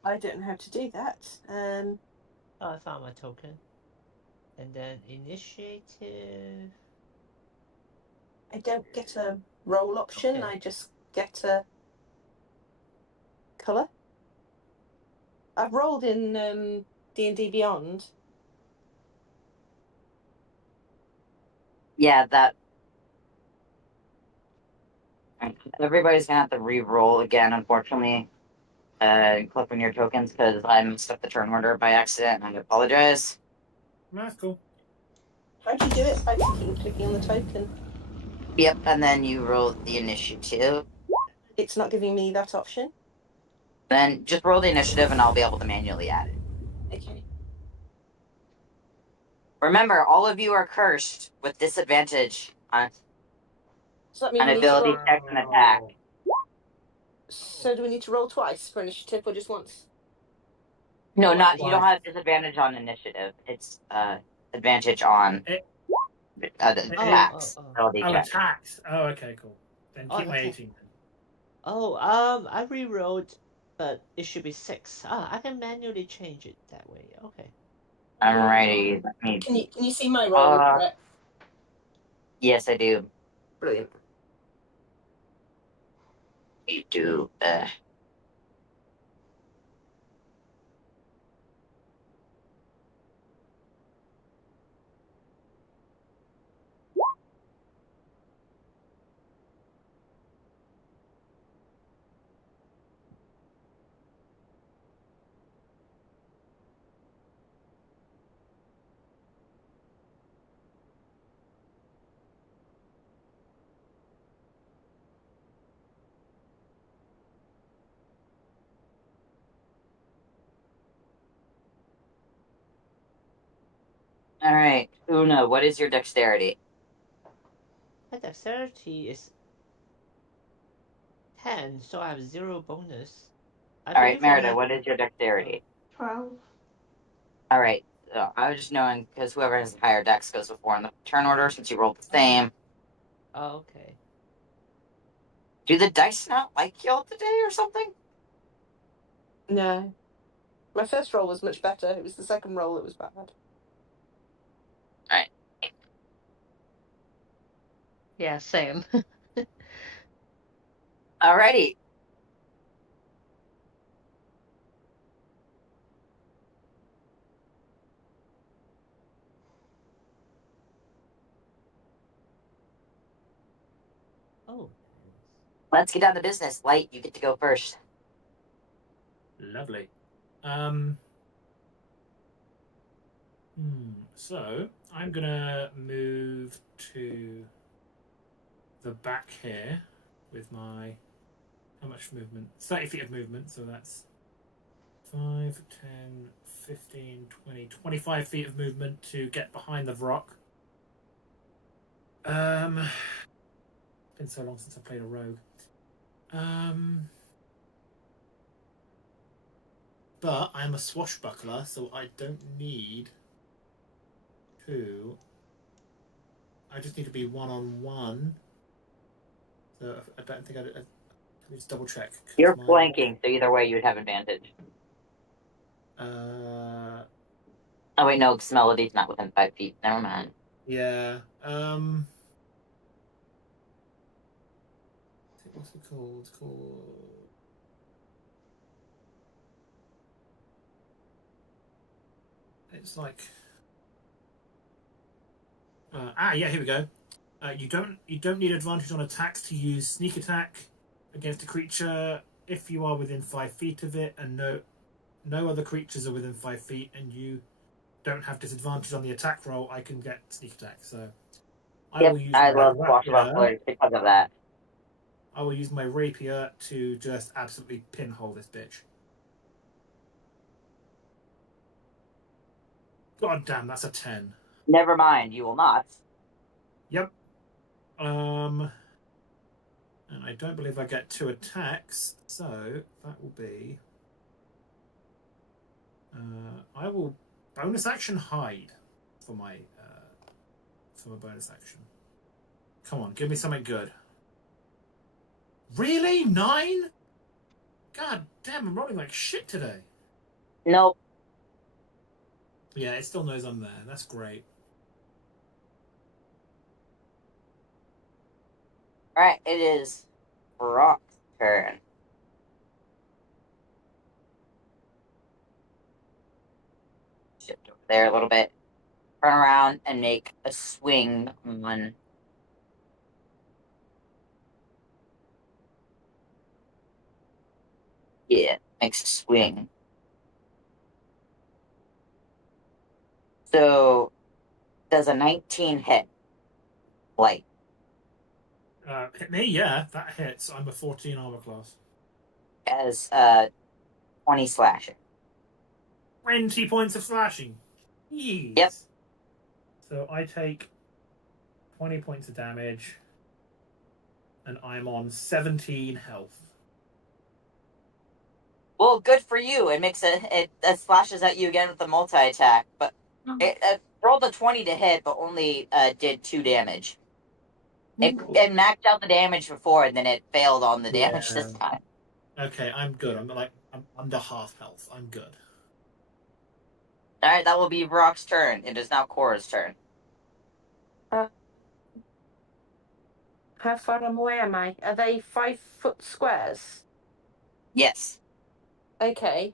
I don't know how to do that. Oh, I found my token. And then initiative. I don't get a roll option. Okay. I just get a colour. I've rolled in D&D Beyond. Yeah, that. Everybody's gonna have to re-roll again, unfortunately. Click on your tokens because I messed up the turn order by accident, and I apologize. That's cool. How do you do it? By clicking on the token. Yep, and then you roll the initiative. It's not giving me that option. Then just roll the initiative, and I'll be able to manually add it. Okay. Remember, all of you are cursed with disadvantage on So that means an we need to ability roll. check and attack. So do we need to roll twice for initiative or just once? No, not Why? you don't have disadvantage on initiative. It's advantage on attacks. Ability Oh, check. attacks. Oh, okay, cool. Then keep my Okay. 18. Oh, I rerolled, but it should be 6. I can manually change it that way. Okay. Alrighty. Let me... Can you see my roll? Brett? Yes, I do. Brilliant. You do. All right, Una, what is your dexterity? My dexterity is 10, so I have 0 bonus. All right, Merida, what is your dexterity? 12. All right, so I was just knowing because whoever has the higher dex goes before in the turn order since you rolled the same. Oh, okay. Do the dice not like y'all today or something? No. My first roll was much better. It was the second roll that was bad. Alright. Yeah, same. Alrighty. Oh. Let's get down to business. Light, you get to go first. Lovely. So I'm gonna move to the back here with my how much movement? 30 feet of movement, so that's 5, 10, 15, 20, 25 feet of movement to get behind the rock. It's been so long since I played a rogue. But I'm a swashbuckler, so I don't need to. I just need to be 1-on-1. So I don't think let me just double check. You're flanking, so either way you'd have advantage. Oh wait, no, because Melody's not within 5 feet. Never mind. Yeah. What's it called? It's called. It's like. Yeah, here we go. You don't need advantage on attacks to use sneak attack against a creature if you are within 5 feet of it, and no other creatures are within 5 feet, and you don't have disadvantage on the attack roll. I can get sneak attack. So I will use. I love swashbucklers because of that. I will use my rapier to just absolutely pinhole this bitch. God damn, that's a 10. Never mind, you will not. Yep. And I don't believe I get 2 attacks, so that will be. I will bonus action hide for my bonus action. Come on, give me something good. Really? 9? God damn, I'm rolling like shit today. Nope. Yeah, it still knows I'm there. That's great. Alright, it is Rock's turn. Shift over there a little bit. Turn around and make a swing on. Yeah, makes a swing. So, does a 19 hit? Light. Hit me? Yeah, that hits. I'm a 14 armor class. As 20 slashing. 20 points of slashing. Jeez. Yep. So I take 20 points of damage, and I'm on 17 health. Well, good for you. It makes it slashes at you again with the multi attack, but it rolled a 20 to hit, but only did 2 damage. It maxed out the damage before, and then it failed on the damage this time. Okay, I'm good. I'm under half health. I'm good. Alright, that will be Rock's turn. It is now Cora's turn. How far away am I? Are they 5-foot squares? Yes. Okay.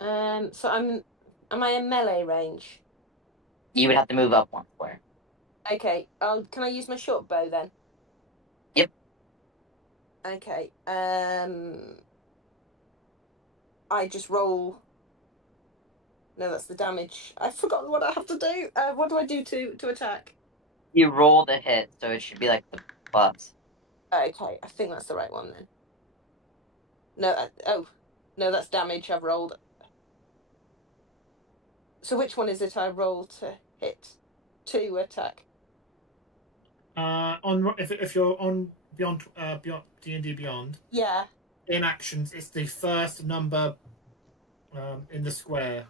So am I in melee range? You would have to move up 1 square. Okay. Can I use my short bow then? Yep. Okay. I just roll. No, that's the damage. I've forgotten what I have to do. What do I do to attack? You rolled a hit, so it should be like the plus. Okay, I think that's the right one then. No, no, that's damage I've rolled. So which one is it I roll to hit? To attack? If you're on beyond D&D Beyond. Yeah. In actions, it's the first number in the square.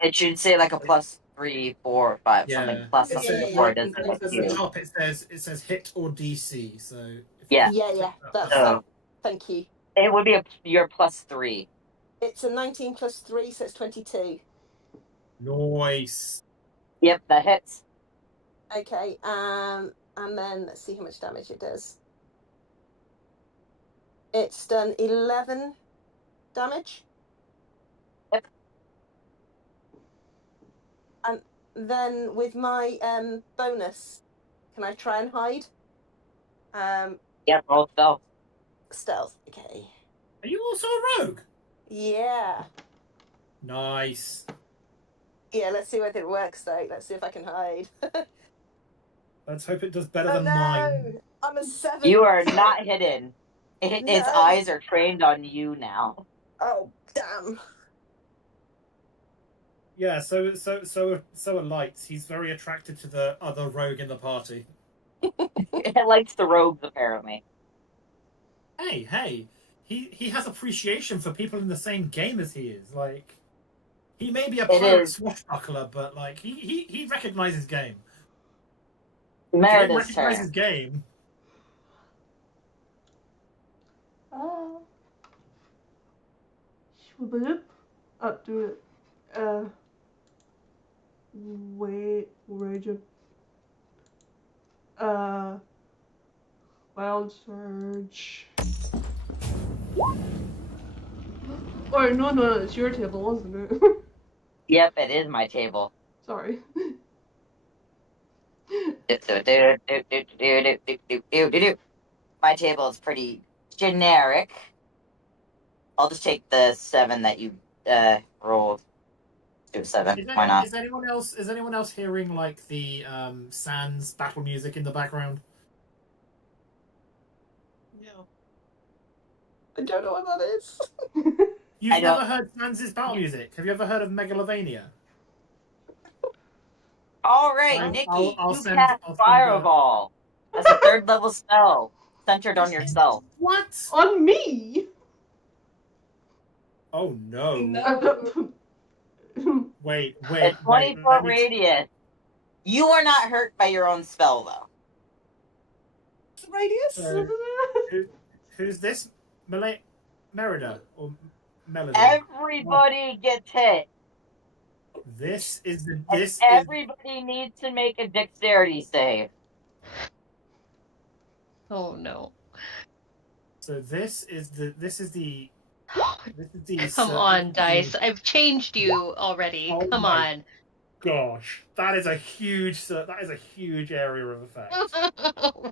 It should say like a plus 3, 4, 5, something plus something before it does At the top it says hit or DC. So yeah. That's thank you. It would be your plus 3. It's a 19 plus 3, so it's 22. Nice. Yep, that hits. Okay, and then let's see how much damage it does. It's done 11 damage. Yep. And then with my bonus, can I try and hide? Yep, roll stealth. Stealth. Okay. Are you also a rogue? Yeah. Nice. Yeah. Let's see whether it works though. Let's see if I can hide. Let's hope it does better Oh than mine. no! I'm a 7. You are not hidden. Its No. eyes are trained on you now. Oh damn! Yeah, so are Lights. He's very attracted to the other rogue in the party. It likes the rogues, apparently. Hey, he has appreciation for people in the same game as he is. Like, he may be a pirate swashbuckler, but like he recognizes game. Meredith's Recognizes turn. game. Do it. Wait, rage of wild surge. Or no, it's your table, wasn't it? Yep, it is my table. Sorry. My table is pretty generic. I'll just take the 7 that you rolled. Do a 7. Why not? Is anyone else hearing like the Sans battle music in the background? No. I don't know what that is. You've never heard Sans' battle music? Have you ever heard of Megalovania? All right, Nikki, I'll you send- cast I'll send Fireball. That's a 3rd level spell centered on yourself. What? On me? Oh no! No. Wait. A 20-foot radius. You are not hurt by your own spell, though. Radius? Who's this? Merida or Melody? Everybody gets hit. Everybody needs to make a dexterity save. Oh no. So this is the Come on, dice. I've changed you already. Oh Come my on. gosh, that is a huge area of effect.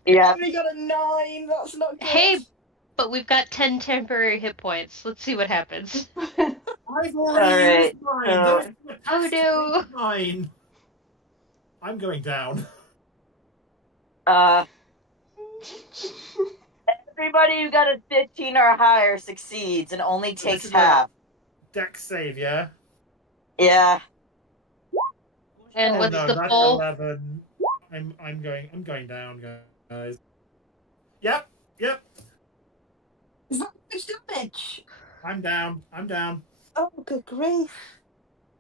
Yeah. We got a 9. That's not good. Hey, but we've got 10 temporary hit points. Let's see what happens. I've already used mine. Those were Oh no. mine. I'm going down. Everybody who got a 15 or higher succeeds and only takes This is half. Dex save, yeah. Yeah. And what's no, the that's full? 11. I'm going down, guys. Yep. Is that much damage? I'm down. Oh, good grief.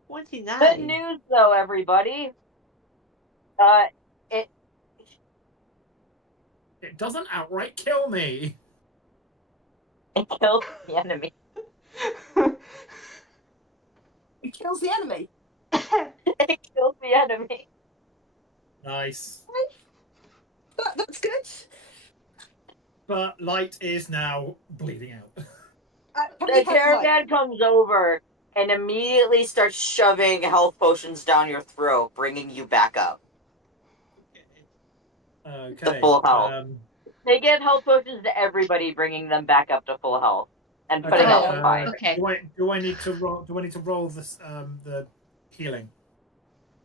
29. Good news, though, everybody. It doesn't outright kill me. It kills the enemy. It kills the enemy. It kills the enemy. Nice. That's good. But Light is now bleeding out. The caravan comes over and immediately starts shoving health potions down your throat, bringing you back up. Okay. To full health. They give health potions to everybody, bringing them back up to full health and putting out the fire. Okay. Do I need to roll this the healing?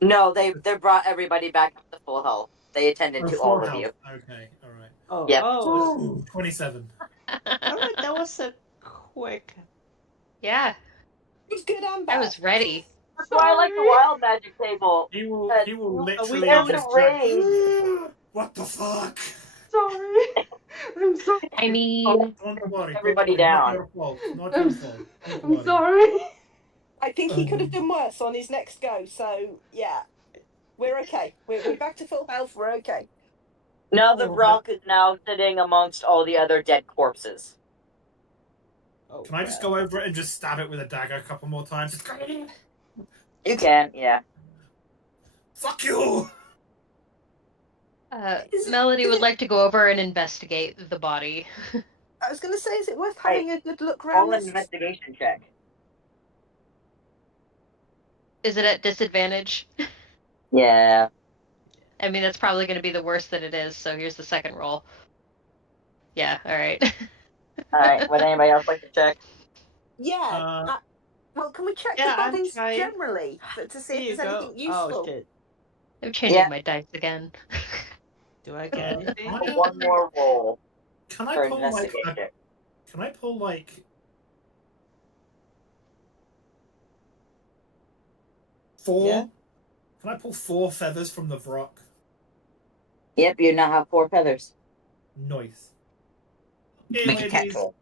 No, they brought everybody back up to full health. They attended to all of you. Okay, all right. Oh, Yep. oh. 27. Alright, that was a quick. Yeah, It was good and bad. I was ready. That's why I like the wild magic table. He will literally don't just rage. What the fuck? Sorry. I'm sorry. I mean, Don't worry. Everybody Not down. your fault. Not your fault. Don't I'm worry. sorry. I think he could have done worse on his next go, so yeah. We're okay. We're back to full health, we're okay. Now the rock is now sitting amongst all the other dead corpses. Oh, Can I just go over it and just stab it with a dagger a couple more times? You can, yeah. Fuck you! Melody is would it- like to go over and investigate the body. I was going to say, is it worth Hey, having a good look Roll around an this? investigation check. Is it at disadvantage? Yeah. I mean, that's probably going to be the worst that it is, so here's the second roll. Yeah, alright. Alright, would anybody else like to check? Yeah. Well, can we check Yeah, the I'm bodies trying. generally to see Here if you there's go. anything useful? Oh shit! I'm changing Yeah. my dice again. Do I get anything? One more roll Can I for pull like investigation. Can I pull like 4? Yeah. Can I pull 4 feathers from the Vrock? Yep, you now have 4 feathers. Nice. Okay, Make a cat ladies. roll.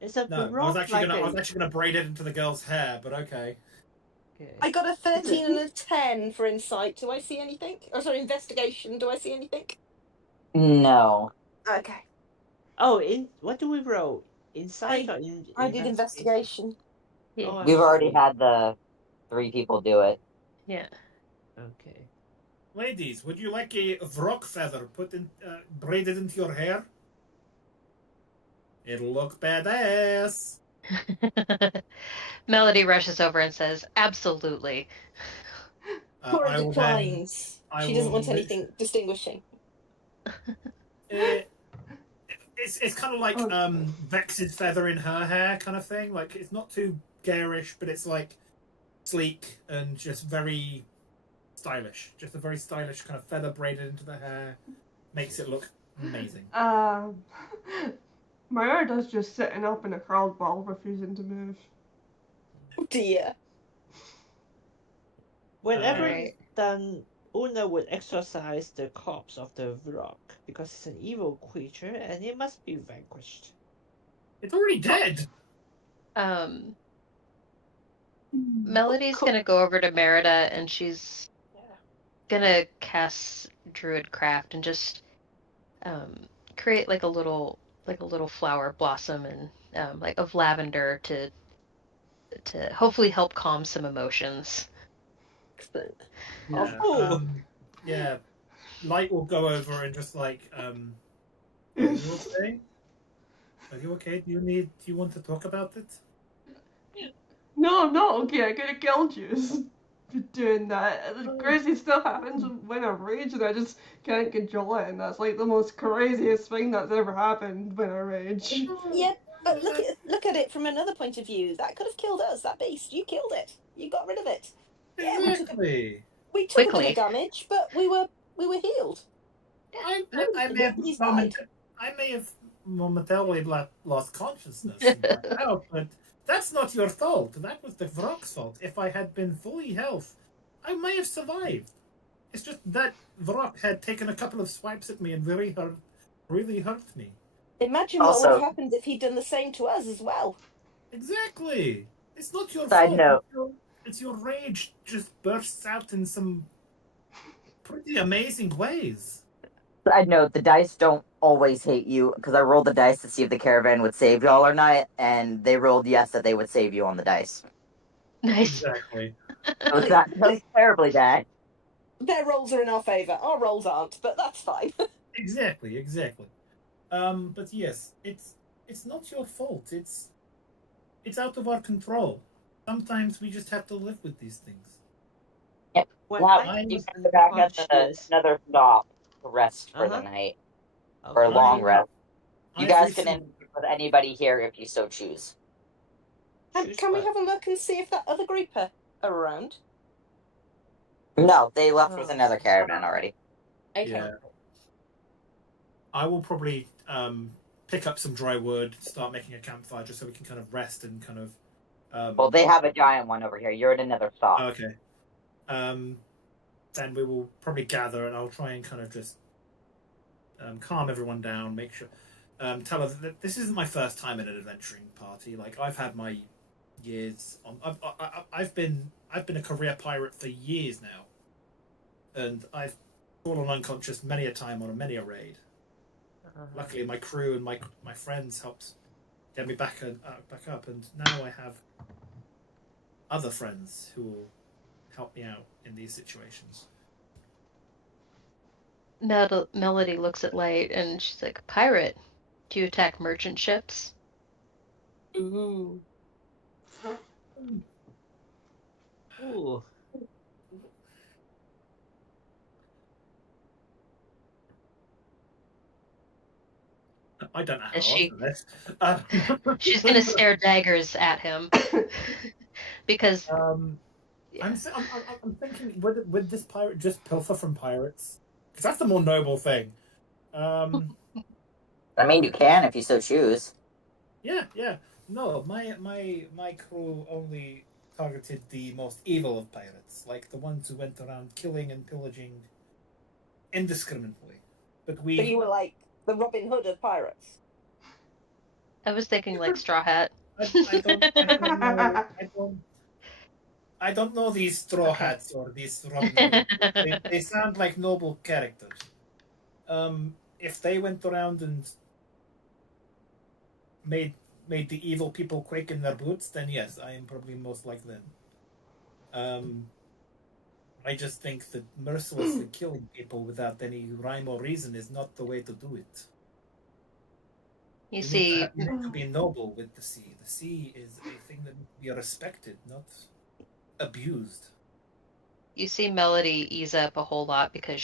It's a No, rock I was actually gonna braid it into the girl's hair, but okay. Okay. I got a 13 and a 10 for insight. Do I see anything? Oh, sorry, investigation. Do I see anything? No. Okay. Oh, what do we roll? Insight or I did investigation. Yeah. Oh, I'm We've already sorry. had the 3 people do it. Yeah. Okay. Ladies, would you like a Vrock feather braided into your hair? It'll look badass. Melody rushes over and says, "Absolutely." Cora I will declines. I She doesn't will want anything distinguishing. It's kind of like Vex's feather in her hair kind of thing. Like, it's not too garish, but it's like sleek and just very stylish. Just a very stylish kind of feather braided into the hair. Makes it look amazing. Myrda's just sitting up in a curled ball, refusing to move. Oh dear. Whenever Alright. it's done, Una would exorcise the corpse of the rock because it's an evil creature and it must be vanquished. It's already dead. Melody's gonna go over to Merida and she's gonna cast Druidcraft and just create like a little flower blossom and like of lavender to hopefully help calm some emotions. Excellent. Yeah. Oh. Yeah. Light will go over and just like, are you okay? Are you okay? Do you want to talk about it? No, I'm not okay. I could have killed you for doing that. The crazy stuff happens when I rage and I just can't control it, and that's like the most craziest thing that's ever happened when I rage. Yeah, but look at it from another point of view. That could have killed us. That beast. You killed it. You got rid of it. Yeah, Exactly. we took a bit Quickly. of damage, but we were healed. I Nobody's died. may have momentarily lost consciousness and blacked out, but that's not your fault. That was the Vrock's fault. If I had been fully health, I may have survived. It's just that Vrock had taken a couple of swipes at me and really hurt me. Imagine what would have happened if he'd done the same to us as well. Exactly. It's not your Side fault. note. It's your rage just bursts out in some pretty amazing ways. Side note, the dice don't always hate you, because I rolled the dice to see if the caravan would save y'all or not, and they rolled yes that they would save you on the dice. Nice. Exactly. So it's not terribly bad. Their rolls are in our favour. Our rolls aren't, but that's fine. Exactly. But yes, it's not your fault. It's out of our control. Sometimes we just have to live with these things. Yep. When Now, I you was can go back at unconscious, another stop to rest for the night, or a long rest. You guys can end with anybody here if you so choose. Can we have a look and see if that other group are around? No, they left with another caravan already. Okay. Yeah. I will probably pick up some dry wood, start making a campfire, just so we can kind of rest and kind of. Well, they have a giant one over here. You're at another stop. Okay. Then we will probably gather, and I'll try and kind of just calm everyone down, make sure, tell her that this isn't my first time in an adventuring party. Like, I've had my years on. I've been a career pirate for years now, and I've fallen unconscious many a time on many a raid. Luckily, my crew and my friends helped get me back up, and now I have other friends who will help me out in these situations. Melody looks at Light and she's like, "Pirate, do you attack merchant ships?" Ooh. Ooh. I don't know how Is to she- answer this. She's gonna stare daggers at him because I'm thinking, would this pirate just pilfer from pirates? Because that's the more noble thing. I mean, you can if you so choose. Yeah. No, my crew only targeted the most evil of pirates, like the ones who went around killing and pillaging indiscriminately. But So we, you were like the Robin Hood of pirates. I was thinking like Straw Hat. I don't know, I don't know these straw Okay. hats or these Robin Hood. They sound like noble characters. If they went around and made the evil people quake in their boots, then yes, I am probably most like them. I just think that mercilessly killing people without any rhyme or reason is not the way to do it. You You see, need to be noble with the sea. The sea is a thing that needs to be respected, not abused. you see Melody ease up a whole lot because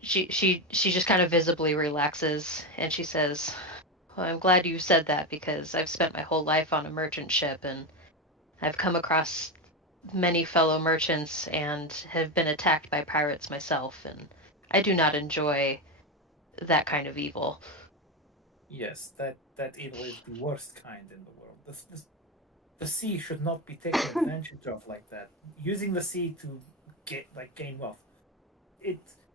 she just kind of visibly relaxes and she says, "Well, I'm glad you said that because I've spent my whole life on a merchant ship and I've come across many fellow merchants and have been attacked by pirates myself, and I do not enjoy that kind of evil." Yes, that evil is the worst kind in the world. The sea should not be taken advantage of like that. Using the sea to gain wealth.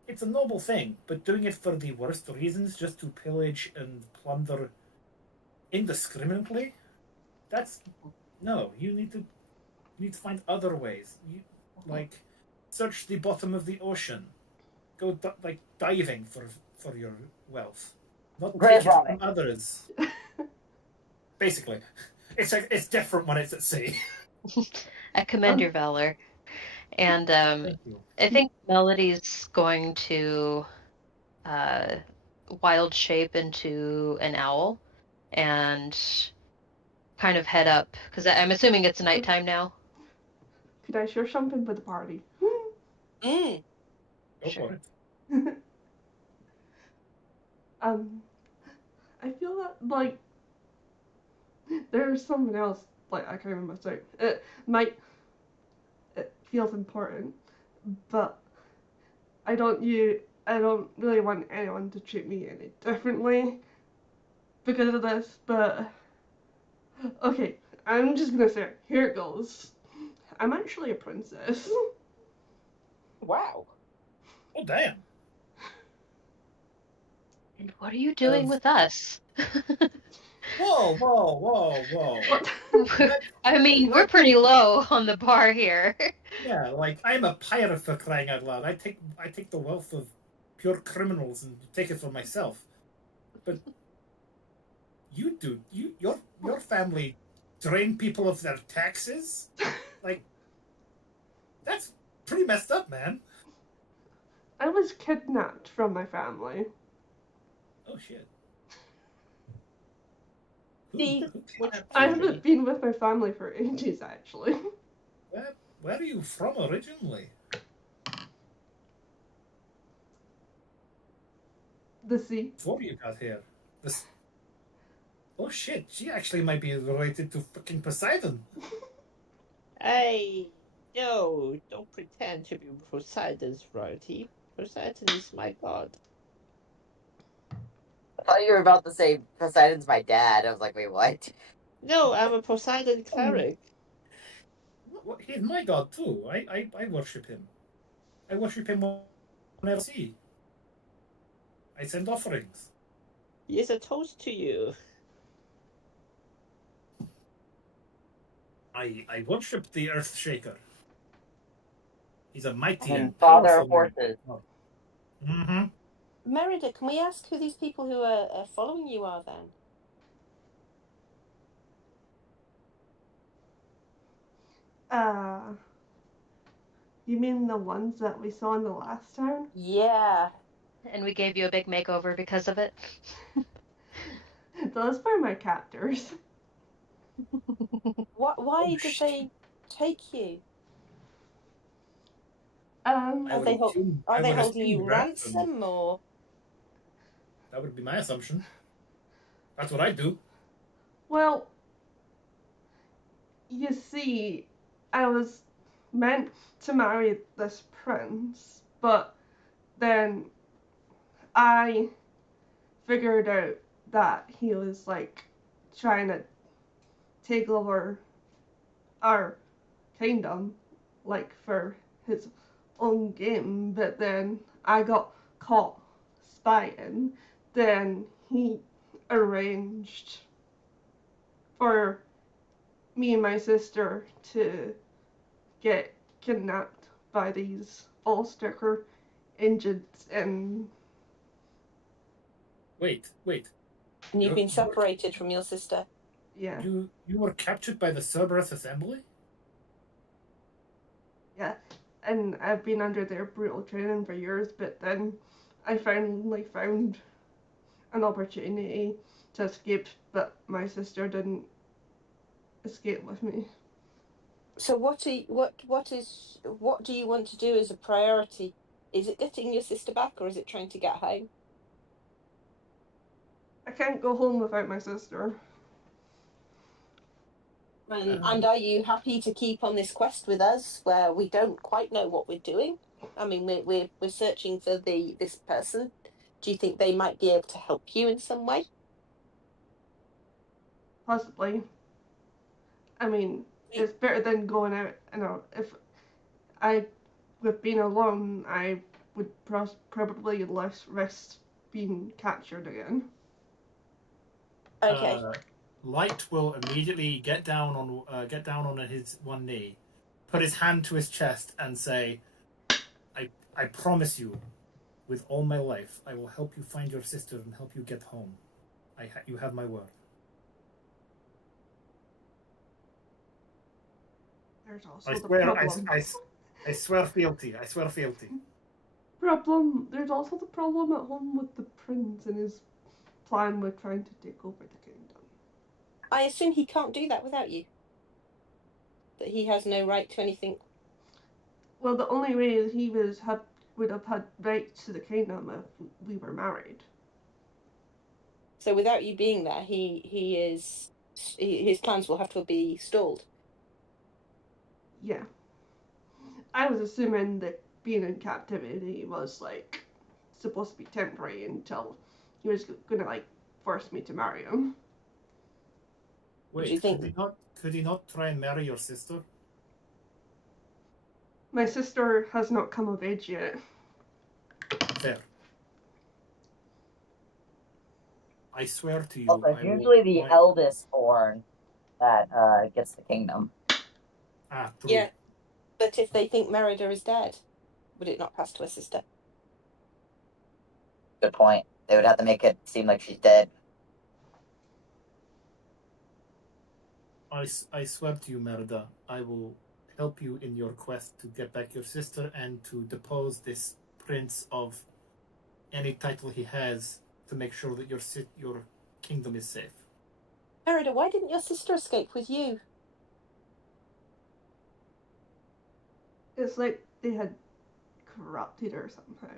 It's a noble thing, but doing it for the worst reasons, just to pillage and plunder indiscriminately, that's no. You need to find other ways. You like search the bottom of the ocean. Go diving for your wealth, not Grave take it robbing. from others. Basically, it's different when it's at sea. I commend your valor. And Thank you. I think Melody's going to uh, wild shape into an owl and kind of head up because I'm assuming it's nighttime now. Could I share something with the party? Mm. Go Sure. for it. I feel that like there's someone else like I can't remember. Sorry, it feels important, but I don't really want anyone to treat me any differently because of this. But okay, I'm just gonna say it. Here it goes. I'm actually a princess. Wow. Oh damn! And what are you doing with us? Whoa! What? I mean, we're pretty low on the bar here. Yeah, like I'm a pirate for crying out loud. I take the wealth of pure criminals and take it for myself. But your family drain people of their taxes? Like that's pretty messed up, man. I was kidnapped from my family. Oh shit. The Who Which kidnapped I you? family? haven't been with my family for ages, actually. Where are you from originally? The sea. Before you got here? This Oh shit, she actually might be related to fucking Poseidon. Hey, no, don't pretend to be Poseidon's royalty. Poseidon is my god. I thought you were about to say Poseidon's my dad. I was like, wait, what? No, I'm a Poseidon cleric. He's my god too. I worship him. I worship him whenever I see. I send offerings. He is a toast to you. I worship the Earth Shaker. He's a mighty And and father powerful of horses. god. Mm-hmm. Merida, can we ask who these people who are following you are then? You mean the ones that we saw in the last town? Yeah. And we gave you a big makeover because of it. Those were my captors. Why did they take you? I Um, Are would they assume. I are they would holding assume you ransom or? That would be my assumption. That's what I do. well, you see, I was meant to marry this prince, but then I figured out that he was like trying to take over our kingdom, like for his own game, but then I got caught spying. Then he arranged for me and my sister to get kidnapped by these all-sticker agents, and Wait. And you've been You separated from your sister. yeah, you were captured by the Cerberus Assembly? yeah. And I've been under their brutal training for years, but then I finally found an opportunity to escape, but my sister didn't escape with me. So what do you want to do as a priority? Is it getting your sister back, or is it trying to get home? I can't go home without my sister. And are you happy to keep on this quest with us, where we don't quite know what we're doing? I mean, we're searching for this person. Do you think they might be able to help you in some way? Possibly. I mean, it's better than going out. If I with being alone, I would probably less risk being captured again. Okay. Light will immediately get down on his one knee, put his hand to his chest, and say, "I promise you, with all my life, I will help you find your sister and help you get home. You have my word." There's also I the swear, problem. I swear fealty. I swear fealty. There's also the problem at home with the prince and his plan with trying to take over the kingdom. I assume he can't do that without you. That he has no right to anything. Well, the only way is he would have had rights to the kingdom if we were married. So without you being there, his plans will have to be stalled. Yeah. I was assuming that being in captivity was like supposed to be temporary until he was gonna like force me to marry him. Do you Wait, think- could he not try and marry your sister? My sister has not come of age yet. Fair. I swear to you, Also, I it's usually the my- eldest born that gets the kingdom. True. Yeah, but if they think Merida is dead, would it not pass to her sister? Good point. They would have to make it seem like she's dead. I swear to you, Merida, I will help you in your quest to get back your sister and to depose this prince of any title he has to make sure that your kingdom is safe. Merida, why didn't your sister escape with you? It's like they had corrupted her somehow.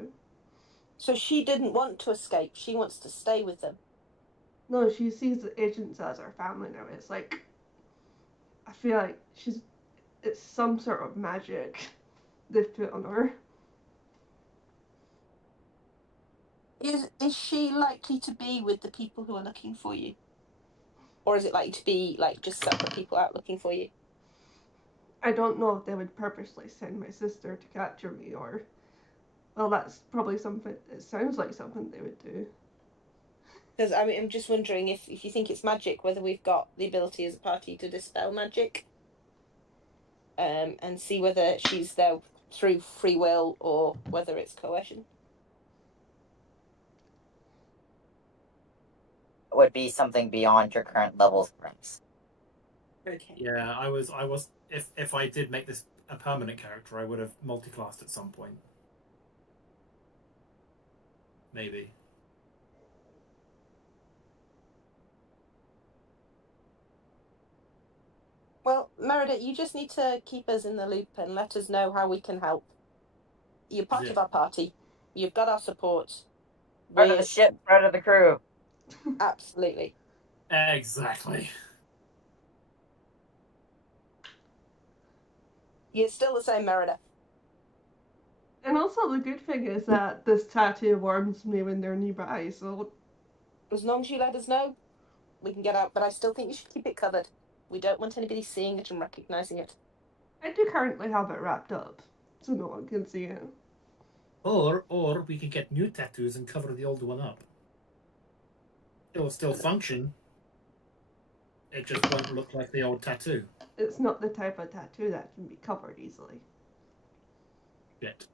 So she didn't want to escape. She wants to stay with them. No, she sees the agents as her family now. It's like I feel like it's some sort of magic they've put on her. Is she likely to be with the people who are looking for you? Or is it likely to be like just separate people out looking for you? I don't know if they would purposely send my sister to capture me or. Well, that's probably something. It sounds like something they would do. Because I mean, I'm just wondering if you think it's magic, whether we've got the ability as a party to dispel magic, and see whether she's there through free will or whether it's coercion. It would be something beyond your current levels, Prince. Okay. Yeah, I was. If I did make this a permanent character, I would have multi-classed at some point. Maybe. Well, Merida, you just need to keep us in the loop and let us know how we can help. You're part of our party. You've got our support. Part of the ship, part of the crew. Absolutely. Exactly. You're still the same, Merida. And also the good thing is that this tattoo warms me when they're nearby, so As long as you let us know, we can get out, but I still think you should keep it covered. We don't want anybody seeing it and recognizing it. I do currently have it wrapped up, so no one can see it. Or we can get new tattoos and cover the old one up. It will still function. It just won't look like the old tattoo. It's not the type of tattoo that can be covered easily. Yet.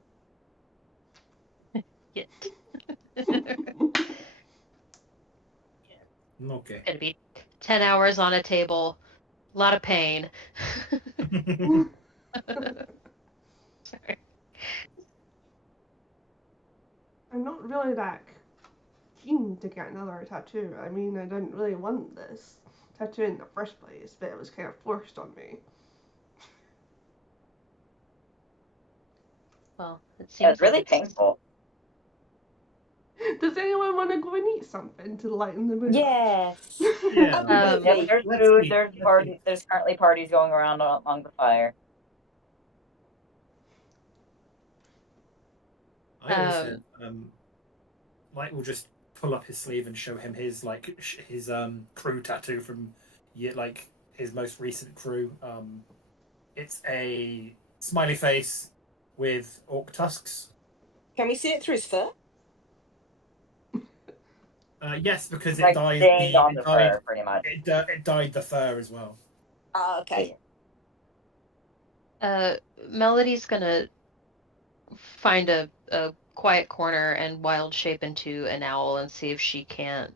Yet. Okay. Gonna be 10 hours on a table, a lot of pain. Sorry. I'm not really that keen to get another tattoo. I mean, I didn't really want this tattoo in the first place, but it was kind of forced on me. Well, it seems Yeah, it's really like it's painful. Does anyone want to go and eat something to lighten the mood? Yes. Yeah. Absolutely. Yep, there's Let's food. eat. There's Let's party. eat. There's currently parties going around along the fire. I also Light will just pull up his sleeve and show him his his crew tattoo from his most recent crew. It's a smiley face with orc tusks. Can we see it through his fur? Yes, because it Like dyes stained on the dyed fur, pretty much. it dyed the fur as well. Ah, okay. Melody's gonna find a quiet corner and wild shape into an owl and see if she can't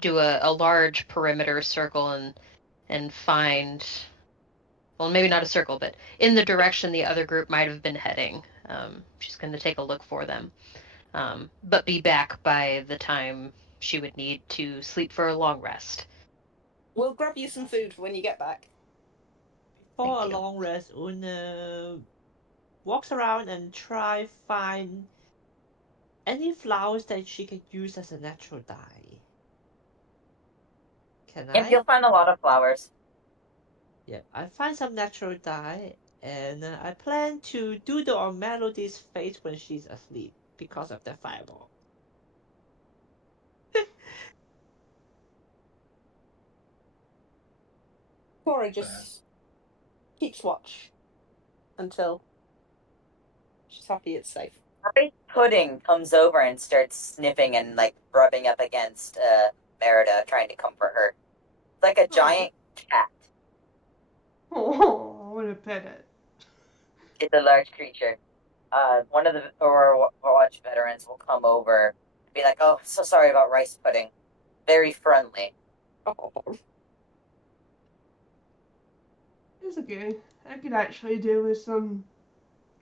do a large perimeter circle and find, well, maybe not a circle, but in the direction the other group might have been heading. She's going to take a look for them, but be back by the time she would need to sleep for a long rest. We'll grab you some food when you get back. Before Thank a you. long rest, Una walks around and try find any flowers that she can use as a natural dye. Can Yep, I? you'll find a lot of flowers. Yeah, I find some natural dye, and I plan to doodle on Melody's face when she's asleep because of that fireball. Cora just keeps watch until she's happy it's safe. Rice Pudding comes over and starts sniffing and rubbing up against Merida, trying to comfort her. It's like a giant cat. Oh, I want to pet it. It's a large creature. One of the Overwatch veterans will come over and be like, "Oh, so sorry about Rice Pudding." Very friendly. Oh. It's okay. I could actually do with some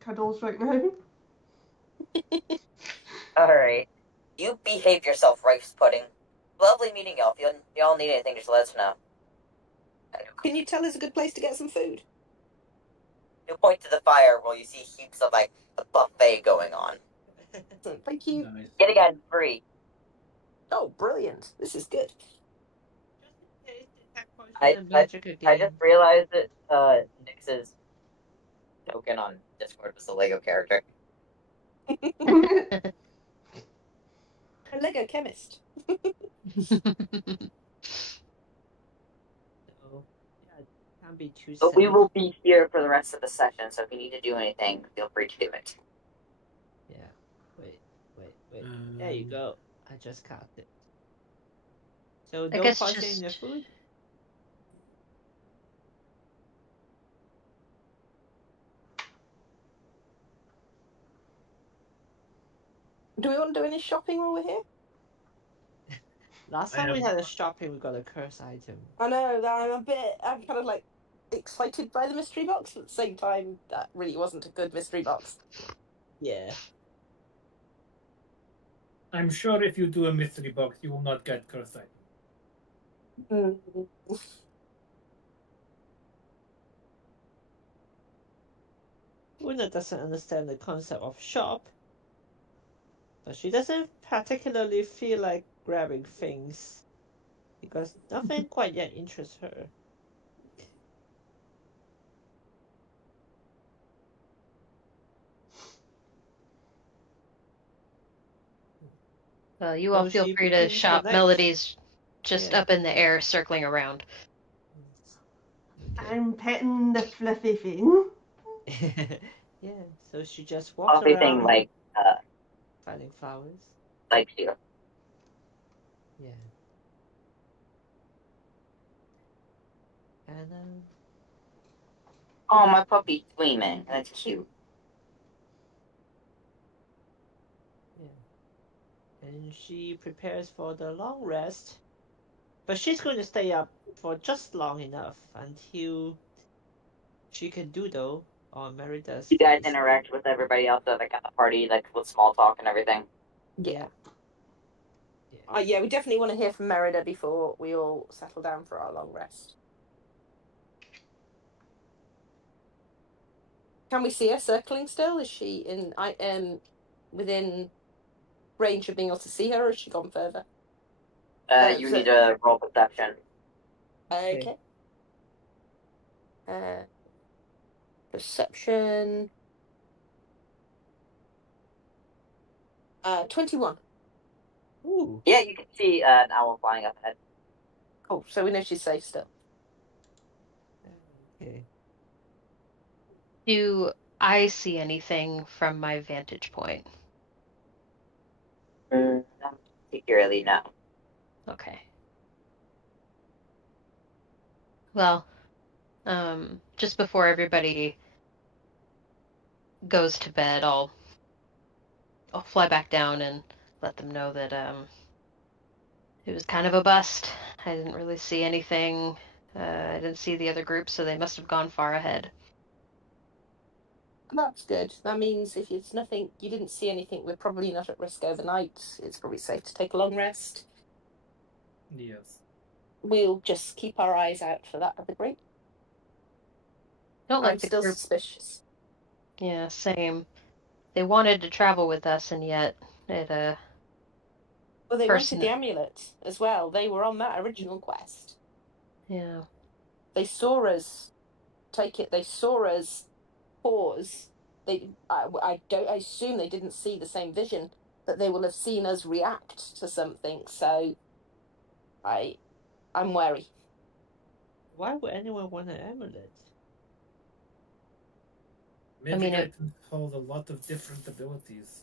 cuddles right now. Alright. You behave yourself, Rice Pudding. Lovely meeting y'all. If y'all need anything, just let us know. Can you tell us a good place to get some food? You point to the fire where you see heaps of a buffet going on. Thank you. Nice. Yet again, free. Oh, brilliant. This is good. I just realized that Nyx's token on Discord was the Lego character. A Lego chemist. Can't be too But we safe. will be here for the rest of the session, so if you need to do anything, feel free to do it. Yeah. Wait. There you go. I just cast it. So I no guess poison just in the food? Do we want to do any shopping while we're here? Last time we had a shopping, we got a curse item. I know that I'm kind of excited by the mystery box, but at the same time, that really wasn't a good mystery box. Yeah. I'm sure if you do a mystery box, you will not get cursed items. Una doesn't understand the concept of shop, but she doesn't particularly feel like grabbing things because nothing quite yet interests her. Well, you all So feel she free to begins her shop night. melodies just Yeah. up in the air, circling around. Okay. I'm petting the fluffy thing. Yeah, so she just walks Everything around like finding flowers. you. Yeah. And Oh, my puppy's screaming. That's cute. yeah. And she prepares for the long rest. But she's going to stay up for just long enough until she can doodle on Merida's You guys face. interact with everybody else at the party, like with small talk and everything. Yeah. Yeah. Yeah, we definitely want to hear from Merida before we all settle down for our long rest. Can we see her circling still? Is she within range of being able to see her, or has she gone further? You need to roll perception. Okay. Perception. 21. Ooh. Yeah, you can see an owl flying up ahead. Oh, so we know she's safe still. Okay. Do I see anything from my vantage point? Not particularly, no. Okay. Well, just before everybody goes to bed, I'll fly back down and let them know that it was kind of a bust. I didn't really see anything. I didn't see the other group, so they must have gone far ahead. That's good. That means if it's nothing, you didn't see anything, we're probably not at risk overnight. It's probably safe to take a long rest. Yes. We'll just keep our eyes out for that other group. Don't like I'm the still group. suspicious. Yeah, same. They wanted to travel with us, and yet it Well, they person. wanted the amulet as well. They were on that original quest. Yeah. They saw us take it. They saw us pause. I assume they didn't see the same vision, but they will have seen us react to something. So, I'm wary. Why would anyone want an amulet? Magic items hold a lot of different abilities.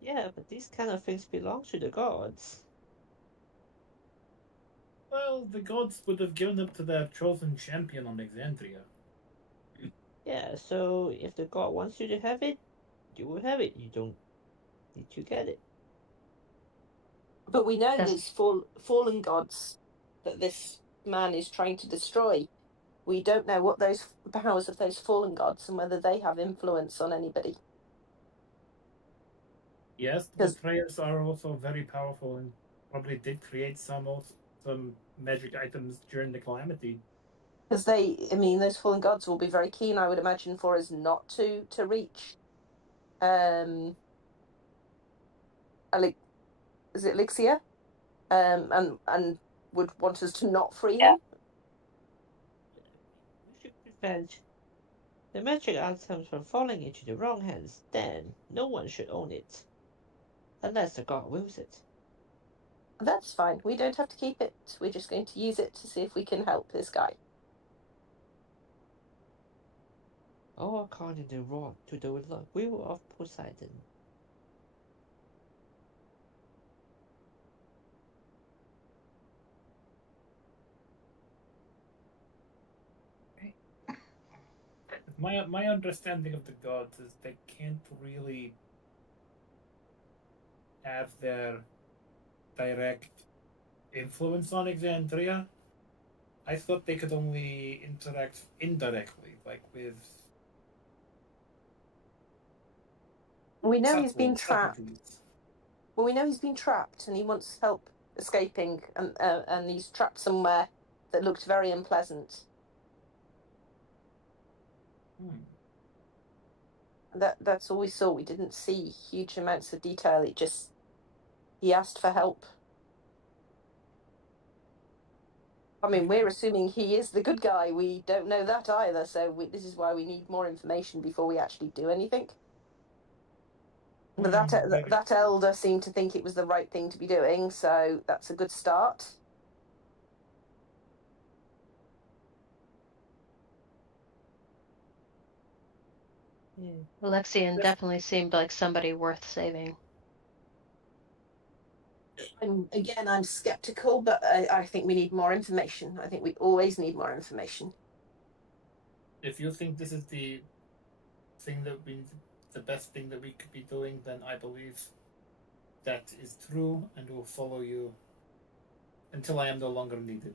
Yeah, but these kind of things belong to the gods. Well, the gods would have given them to their chosen champion on Exandria. Yeah, so if the god wants you to have it, you will have it. You don't need to get it. But we know there's fallen gods that this man is trying to destroy. We don't know what those powers of those fallen gods and whether they have influence on anybody. Yes, the prayers are also very powerful and probably did create some magic items during the calamity. Because those fallen gods will be very keen, I would imagine, for us not to reach. Is it Elixir? And would want us to not free him. We should prevent the magic items from falling into the wrong hands. Then no one should own it, unless the god wills it. That's fine. We don't have to keep it. We're just going to use it to see if we can help this guy. All according to the will of Poseidon. My understanding of the gods is they can't really have their direct influence on Exandria I thought they could only interact indirectly, like with. We know he's been subtleties. trapped. Well, we know he's been trapped, and he wants help escaping, and he's trapped somewhere that looked very unpleasant. That's all we saw. We didn't see huge amounts of detail. He asked for help. I mean, we're assuming he is the good guy. We don't know that either, so this is why we need more information before we actually do anything. But that elder seemed to think it was the right thing to be doing, so that's a good start. Alexian definitely seemed like somebody worth saving. I'm skeptical, but I think we need more information. I think we always need more information. If you think this is the best thing that we could be doing, then I believe that is true, and will follow you until I am no longer needed.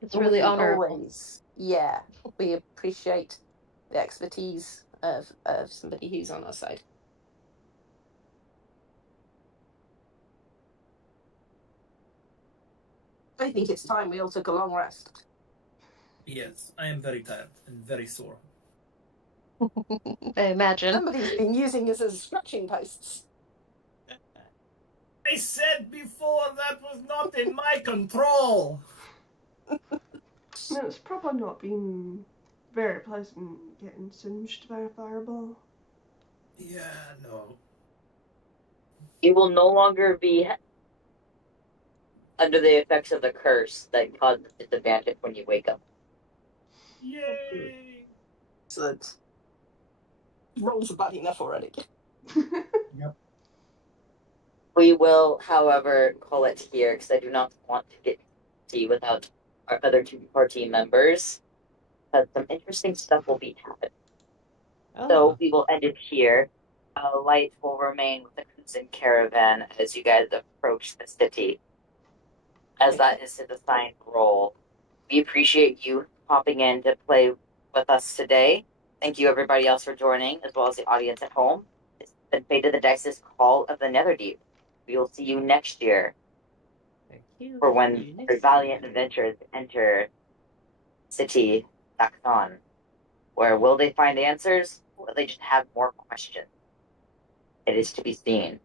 It's really honorable. Always, yeah, we appreciate the expertise of somebody who's on our side. I think it's time we all took a long rest. Yes, I am very tired and very sore. I imagine. Somebody's been using us as scratching posts. I said before that was not in my control. No, it's probably not been very pleasant getting singed by a fireball. Yeah, no. You will no longer be under the effects of the curse that causes disadvantage when you wake up. Yay! Excellent. Rolls are bad enough already. Yep. We will, however, call it here because I do not want to get tea without our other two party members. Because some interesting stuff will be happening. So we will end it here. Light will remain with the Crimson Caravan as you guys approach the city, as that is his assigned role. We appreciate you popping in to play with us today. Thank you, everybody else, for joining, as well as the audience at home. It's been Fate of the Dice's Call of the Netherdeep. We will see you next year. Thank you. For when our valiant adventurers enter City Daxon. Where will they find answers? Or will they just have more questions? It is to be seen.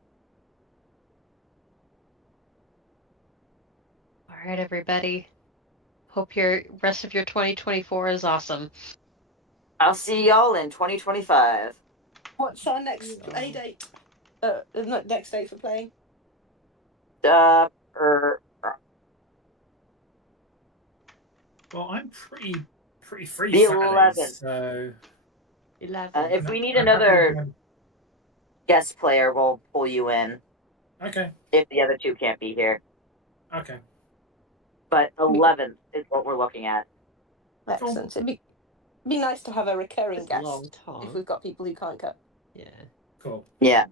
All right, everybody. Hope your rest of your 2024 is awesome. I'll see y'all in 2025. What's our next play date? Next date for playing? Well, I'm pretty free The Saturdays, 11th. so 11. If we need another guest player, we'll pull you in. Okay. If the other two can't be here. Okay. But 11th is what we're looking at. Excellent. It'd be nice to have a recurring guest Long time. if we've got people who can't come. Yeah. Cool. Yeah.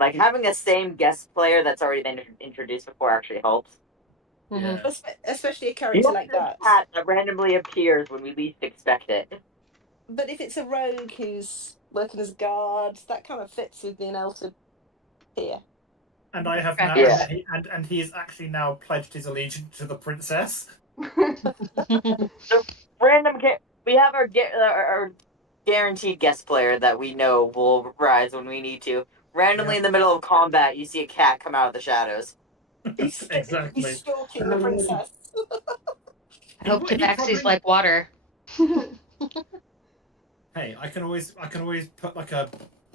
Like having the same guest player that's already been introduced before actually helps. Mhm. Yeah. Especially a character like that. Cat that randomly appears when we least expect it. But if it's a rogue who's working as guard, that kind of fits with being able to appear. And I have now, Yeah. and he is actually now pledged his allegiance to the princess. We have our guaranteed guest player that we know will rise when we need to. Randomly in the middle of combat, you see a cat come out of the shadows. Exactly. He's stalking the princess. I hope He Tabaxi's probably- like water. Hey, I can always put like a